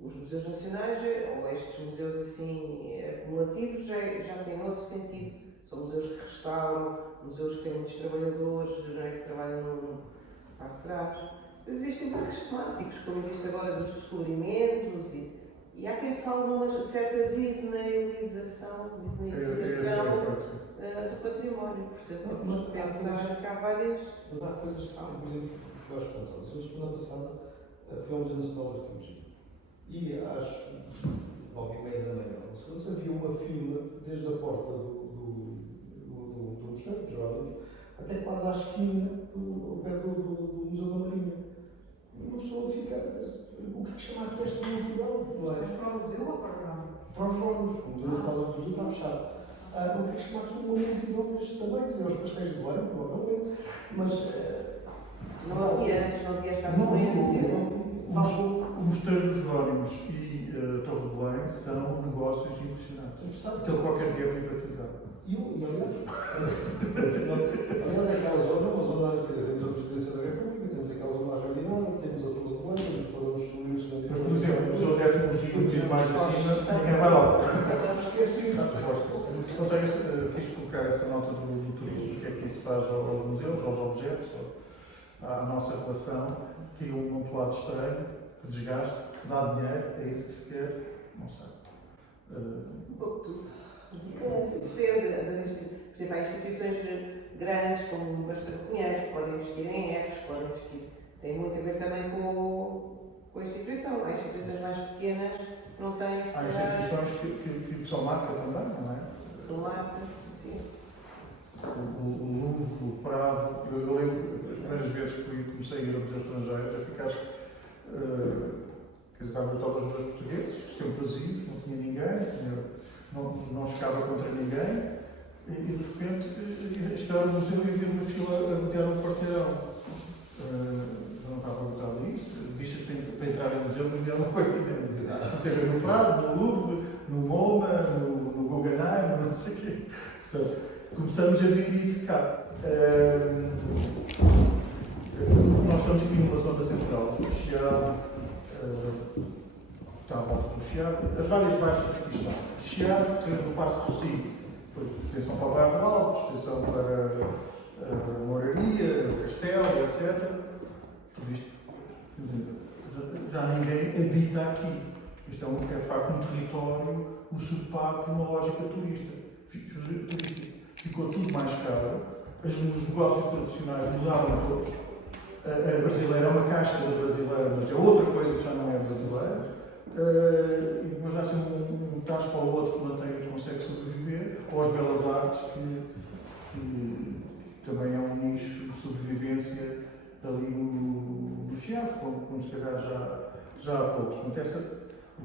Os museus nacionais, ou estes museus assim acumulativos, já têm outro sentido. São museus que restauram, museus que têm muitos trabalhadores, que trabalham no parte de trás. Existem parques temáticos, como existe agora dos descobrimentos, e há quem fale numa certa disneyização do património. Portanto, pensar que há várias. Mas há coisas que, por exemplo, que eu acho espantosas. Eu, semana passada, fui ao Museu Nacional de Arqueologia e às 9h30 da manhã, havia uma fila desde a porta do Museu dos Jerónimos até quase à esquina, ao pé do Museu da Marinha. E uma pessoa fica. O que chama aqui esta multidão? Não é? Mas para o museu ou para o jornal? Para os Jerónimos, o Museu Nacional de Arqueologia está fechado. O que chama aqui uma multidão deste tamanho? Quer dizer, os pastéis de Belém, provavelmente, mas. Não havia antes, não havia esta Não, afluência. O Mosteiro dos Jerónimos e a Torre de Belém são negócios impressionantes. Aquele qualquer dia é privatizado. Aliás, aquela zona é uma zona, quer dizer, temos a Presidência da República, temos aquela zona arredondada, temos a Torre de Belém, temos para os Julius. Mas, por exemplo, o Museu de Etnologia, um bocadinho mais acima, ninguém vai lá. Esqueci. Eu quis colocar essa nota do turismo, o que é que isso faz aos museus, aos objetos, à nossa relação, cria um amontoado estranho, que desgaste, dá dinheiro, é isso que se quer, não sei. Um pouco tudo. Depende das instituições. Por exemplo, há instituições grandes, como o Pastor Pinheiro, que podem investir em apps, podem investir. Tem muito a ver também com a instituição. Há instituições mais pequenas que não têm. Há instituições que são marca também, não é? São marcas, sim. O Louvre, o Prado, eu lembro das primeiras vezes que comecei a ir a museus estrangeiros, a ficar. Quer dizer, estava todos os meus portugueses, sempre vazios, não tinha ninguém, não chegava contra ninguém, e de repente estava no museu e havia uma fila a meter no quarteirão. Eu não estava habituado a isso, vistas para entrar no museu, não havia uma coisa inédita. Não sei, no Prado, no Louvre, no MoMA, no Guggenheim, não sei o quê. Portanto, começamos a ver isso cá. Nós estamos aqui numa zona central do Chiado, está à volta do Chiado, as várias baixas que aqui estão. Chiado, tem o Passo do Cio, depois extensão para o Bairro Alto, extensão para a Moraria, o Castelo, etc. Tudo isto. Quer dizer, já ninguém habita aqui. Isto é de facto um território usurpado por uma lógica turística. Ficou tudo mais caro, os negócios tradicionais mudaram todos. A brasileira é uma caixa da brasileira, mas é outra coisa que já não é brasileira. E depois há sempre um tacho para o outro que mantém, que consegue sobreviver, ou as belas artes, que também é um nicho de sobrevivência ali no Chiado, como se calhar já há poucos. O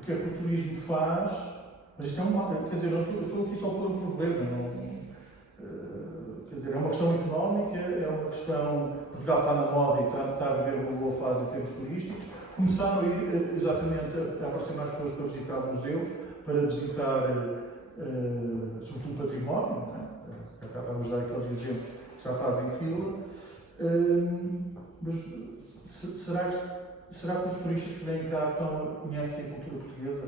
que é que o turismo faz? Mas isto é quer dizer, eu estou aqui só por um problema. Quer dizer, é uma questão económica, é uma questão. Portugal está na moda e está a viver uma boa fase em termos turísticos. Começaram a ir exatamente a aparecer mais pessoas para visitar museus, para visitar, sobretudo, património. Não é? Cá estamos já aqueles exemplos que já fazem fila. Mas será que os turistas que vêm cá conhecem a cultura portuguesa?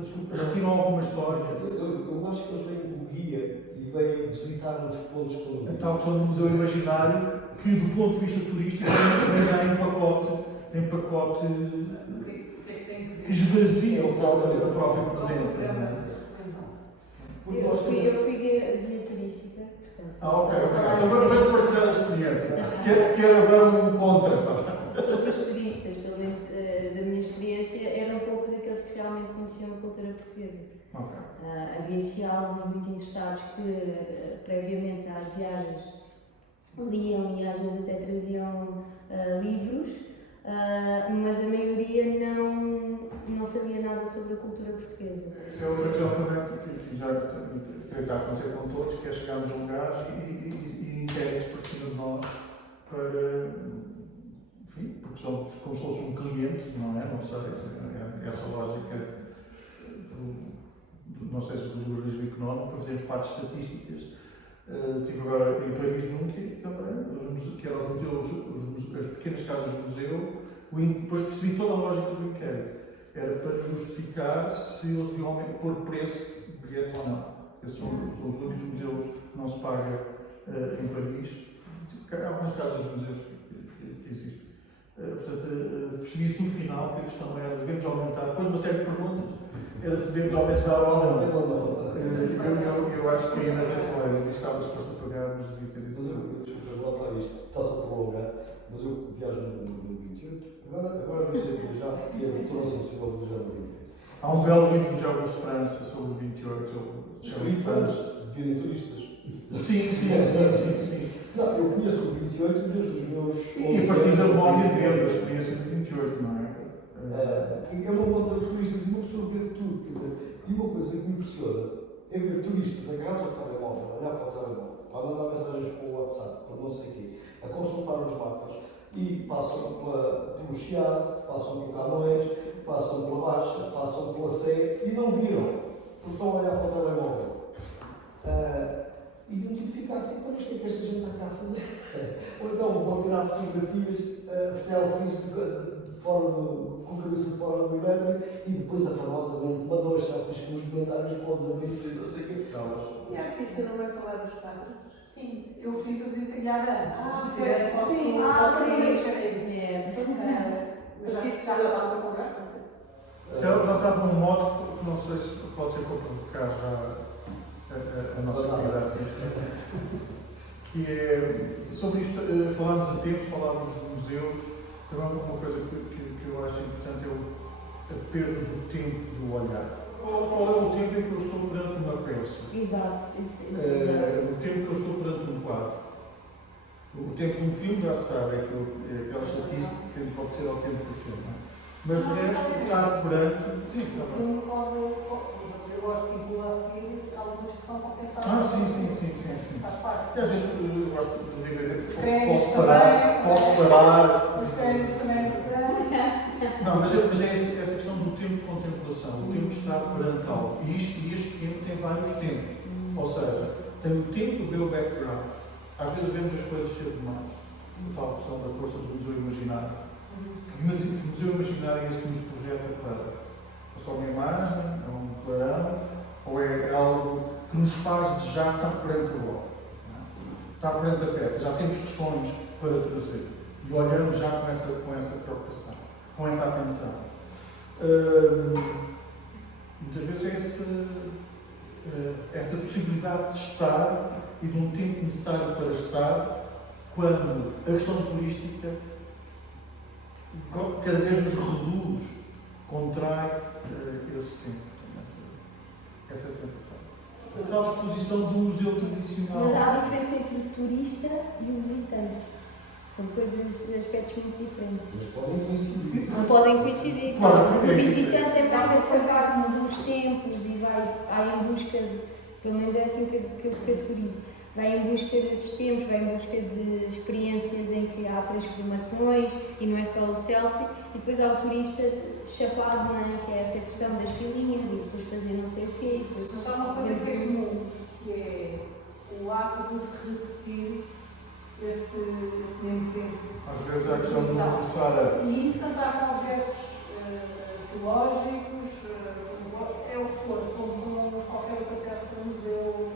retiram alguma história. Eu acho que eles vêm com guia e vêm visitar uns pontos com A tal questão do Museu Imaginário, que do ponto de vista turístico vem dar em pacote O que é que tem que que ver? esvazia a própria presença. Não é? Eu fui guia turística, portanto. Ok. posso falar Então vamos partilhar a experiência. Quero dar um contra. sobre os turistas, pelo menos da minha experiência, eram poucos aqueles que realmente conheciam a cultura portuguesa. Ok. Havia sim alguns muito interessados que, previamente às viagens, liam e às vezes até traziam livros, mas a maioria não sabia nada sobre a cultura portuguesa. Isso é outra questão também que já está a acontecer com todos, que é chegarmos a um lugar e intérpretes por cima de nós para, enfim, porque somos como se fosse um cliente, não é? Não sei, essa lógica, não sei se do liberalismo económico, para fazermos parte de estatísticas. Estive agora em Paris nunca e também, que eram os museus, as pequenas casas de museu, depois percebi toda a lógica do inquérito. Era para justificar se eles deviam pôr preço de bilhete ou não. Esses são os únicos museus que não se paga em Paris. Há algumas casas de museus que existem. Portanto, percebi isso no final, que a questão era devemos aumentar. Depois uma série de perguntas era se devemos aumentar ou não. Eu acho que ainda não estava suposto a pagar, mas devia ter dito. Mas eu voltar a isto, está-se a prolongar, mas eu viajo no 28. Agora não sei que já, e a doutora Sensível do já no 28. Há um belo livro de Augusto França sobre o 28, Escrito antes de virem turistas. Sim. Não, eu conheço o 28 desde os meus. E a partir da memória dele, da experiência do 28, não é? É uma monta de turistas e uma pessoa vê tudo. Quer dizer, e uma coisa que me impressiona é ver turistas agarrados ao telemóvel, a olhar para o telemóvel, a mandar mensagens para o WhatsApp, para não sei o quê, a consultar os mapas e passam pelo Chiado, passam por Camões, passam pela Baixa, passam pela Sé e não viram, porque estão a olhar para o telemóvel. E não tipo ficar assim, então, mas o que é que esta gente está cá a fazer? Ou então vão tirar fotografias, selfies com a cabeça de fora do elétrico e depois afamosamente mandam as selfies com os comentários para os amigos e não sei o quê. E a artista não vai falar dos padres? Sim, eu fiz a visita guiada antes. Sim, Mas já está lá para conversa? Eu lançava um modo que não sei se pode ser para provocar já a nossa atividade artística, que é sobre isto, falámos de tempos, falámos de museus, também uma coisa que eu acho importante é a perda do tempo do olhar. Qual é o tempo em que eu estou perante uma peça? Exato, exato. O tempo que eu estou perante um quadro. O tempo de um filme já se sabe, é aquela estatística que pode ser ao tempo do filme. Não é? Mas de resto, estar perante. Sim, está bem. Eu gosto de incluir a seguir alguma discussão com quem está Sim. Faz parte. E às vezes eu gosto de DVD, Os créditos posso parar. Os créditos também é importante. Não, mas é essa questão do tempo de contemplação, o tempo de estar perante algo. E este tempo tem vários tempos. Ou seja, tem o tempo do meu background. Às vezes vemos as coisas ser demais. A tal questão da força do museu imaginário. Que o museu imaginário é esse que nos projeta para. É só uma imagem, é um clarão, ou é algo que nos faz desejar estar perante o obra. Estar perante a peça. Já temos questões para trazer. E olhamos já com essa preocupação, com essa atenção. Muitas vezes é essa possibilidade de estar e de um tempo necessário para estar, quando a questão turística cada vez nos reduz, contrai esse tempo, essa sensação. A tal exposição do museu tradicional. Mas há a diferença entre o turista e o visitante. São aspectos muito diferentes. Mas podem coincidir. Não podem coincidir, Claro, mas o é visitante é mais essa parte dos templos e vai em busca, pelo menos é assim que eu categorizo, vai em busca desses tempos, vai em busca de experiências em que há transformações e não é só o selfie, e depois há o turista chapado, não é? Que é essa questão das filinhas e depois fazer não sei o quê. E depois Mas há uma coisa que é comum, que é o ato de se repetir esse mesmo tempo. Às vezes há a questão de começar a. E isso cantar com objetos arqueológicos, for, como qualquer outra peça do museu,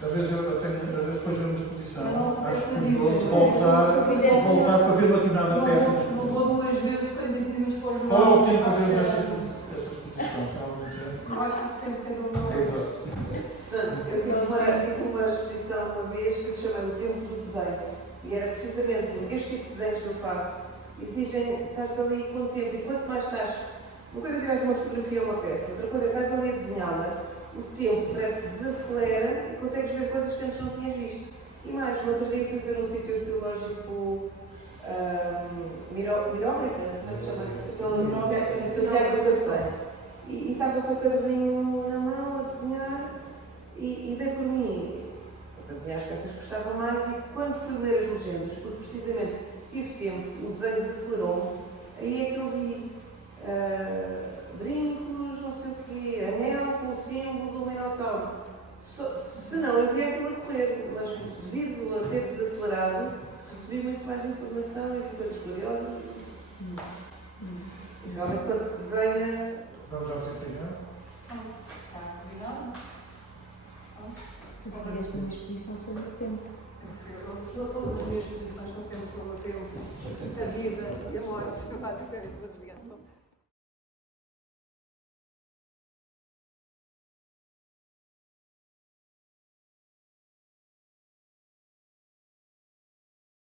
Às vezes depois de uma exposição, Não, acho não, curioso não, voltar para ver uma determinada peça. não vou 2 vezes 40 centímetros para os Qual é o tempo lados. que esta exposição? Está há muito tempo. Eu acho que isso tem que ter um. Exato. Eu tive uma exposição uma vez que se chama O Tempo do Desenho. E era precisamente porque este tipo de desenhos que eu faço exigem estar ali com o tempo. E quanto mais estás. Uma coisa é tirar uma fotografia ou uma peça, outra coisa é estás ali a desenhá-la, o tempo parece que desacelera e consegues ver coisas que antes não tinhas visto. E mais, no outro dia fui ver um sítio arqueológico Miróbrica, como é que se chama? Aquele Santiago da Sei. E estava com o caderninho na mão a desenhar e dei por mim a desenhar as peças que gostava mais e quando fui ler as legendas, porque precisamente tive tempo, o desenho desacelerou-me, aí é que eu vi brincos, não sei o quê, anel com o símbolo do Minotauro. Se não, eu via aquilo a correr, mas devido a ter desacelerado, recebi muito mais informação e coisas curiosas. Realmente quando se desenha. Vamos ao visita Está combinado? Tu fizeste uma exposição sobre o tempo. Todas as minhas exposições estão sempre sobre o tempo, a vida e a morte. Obrigada.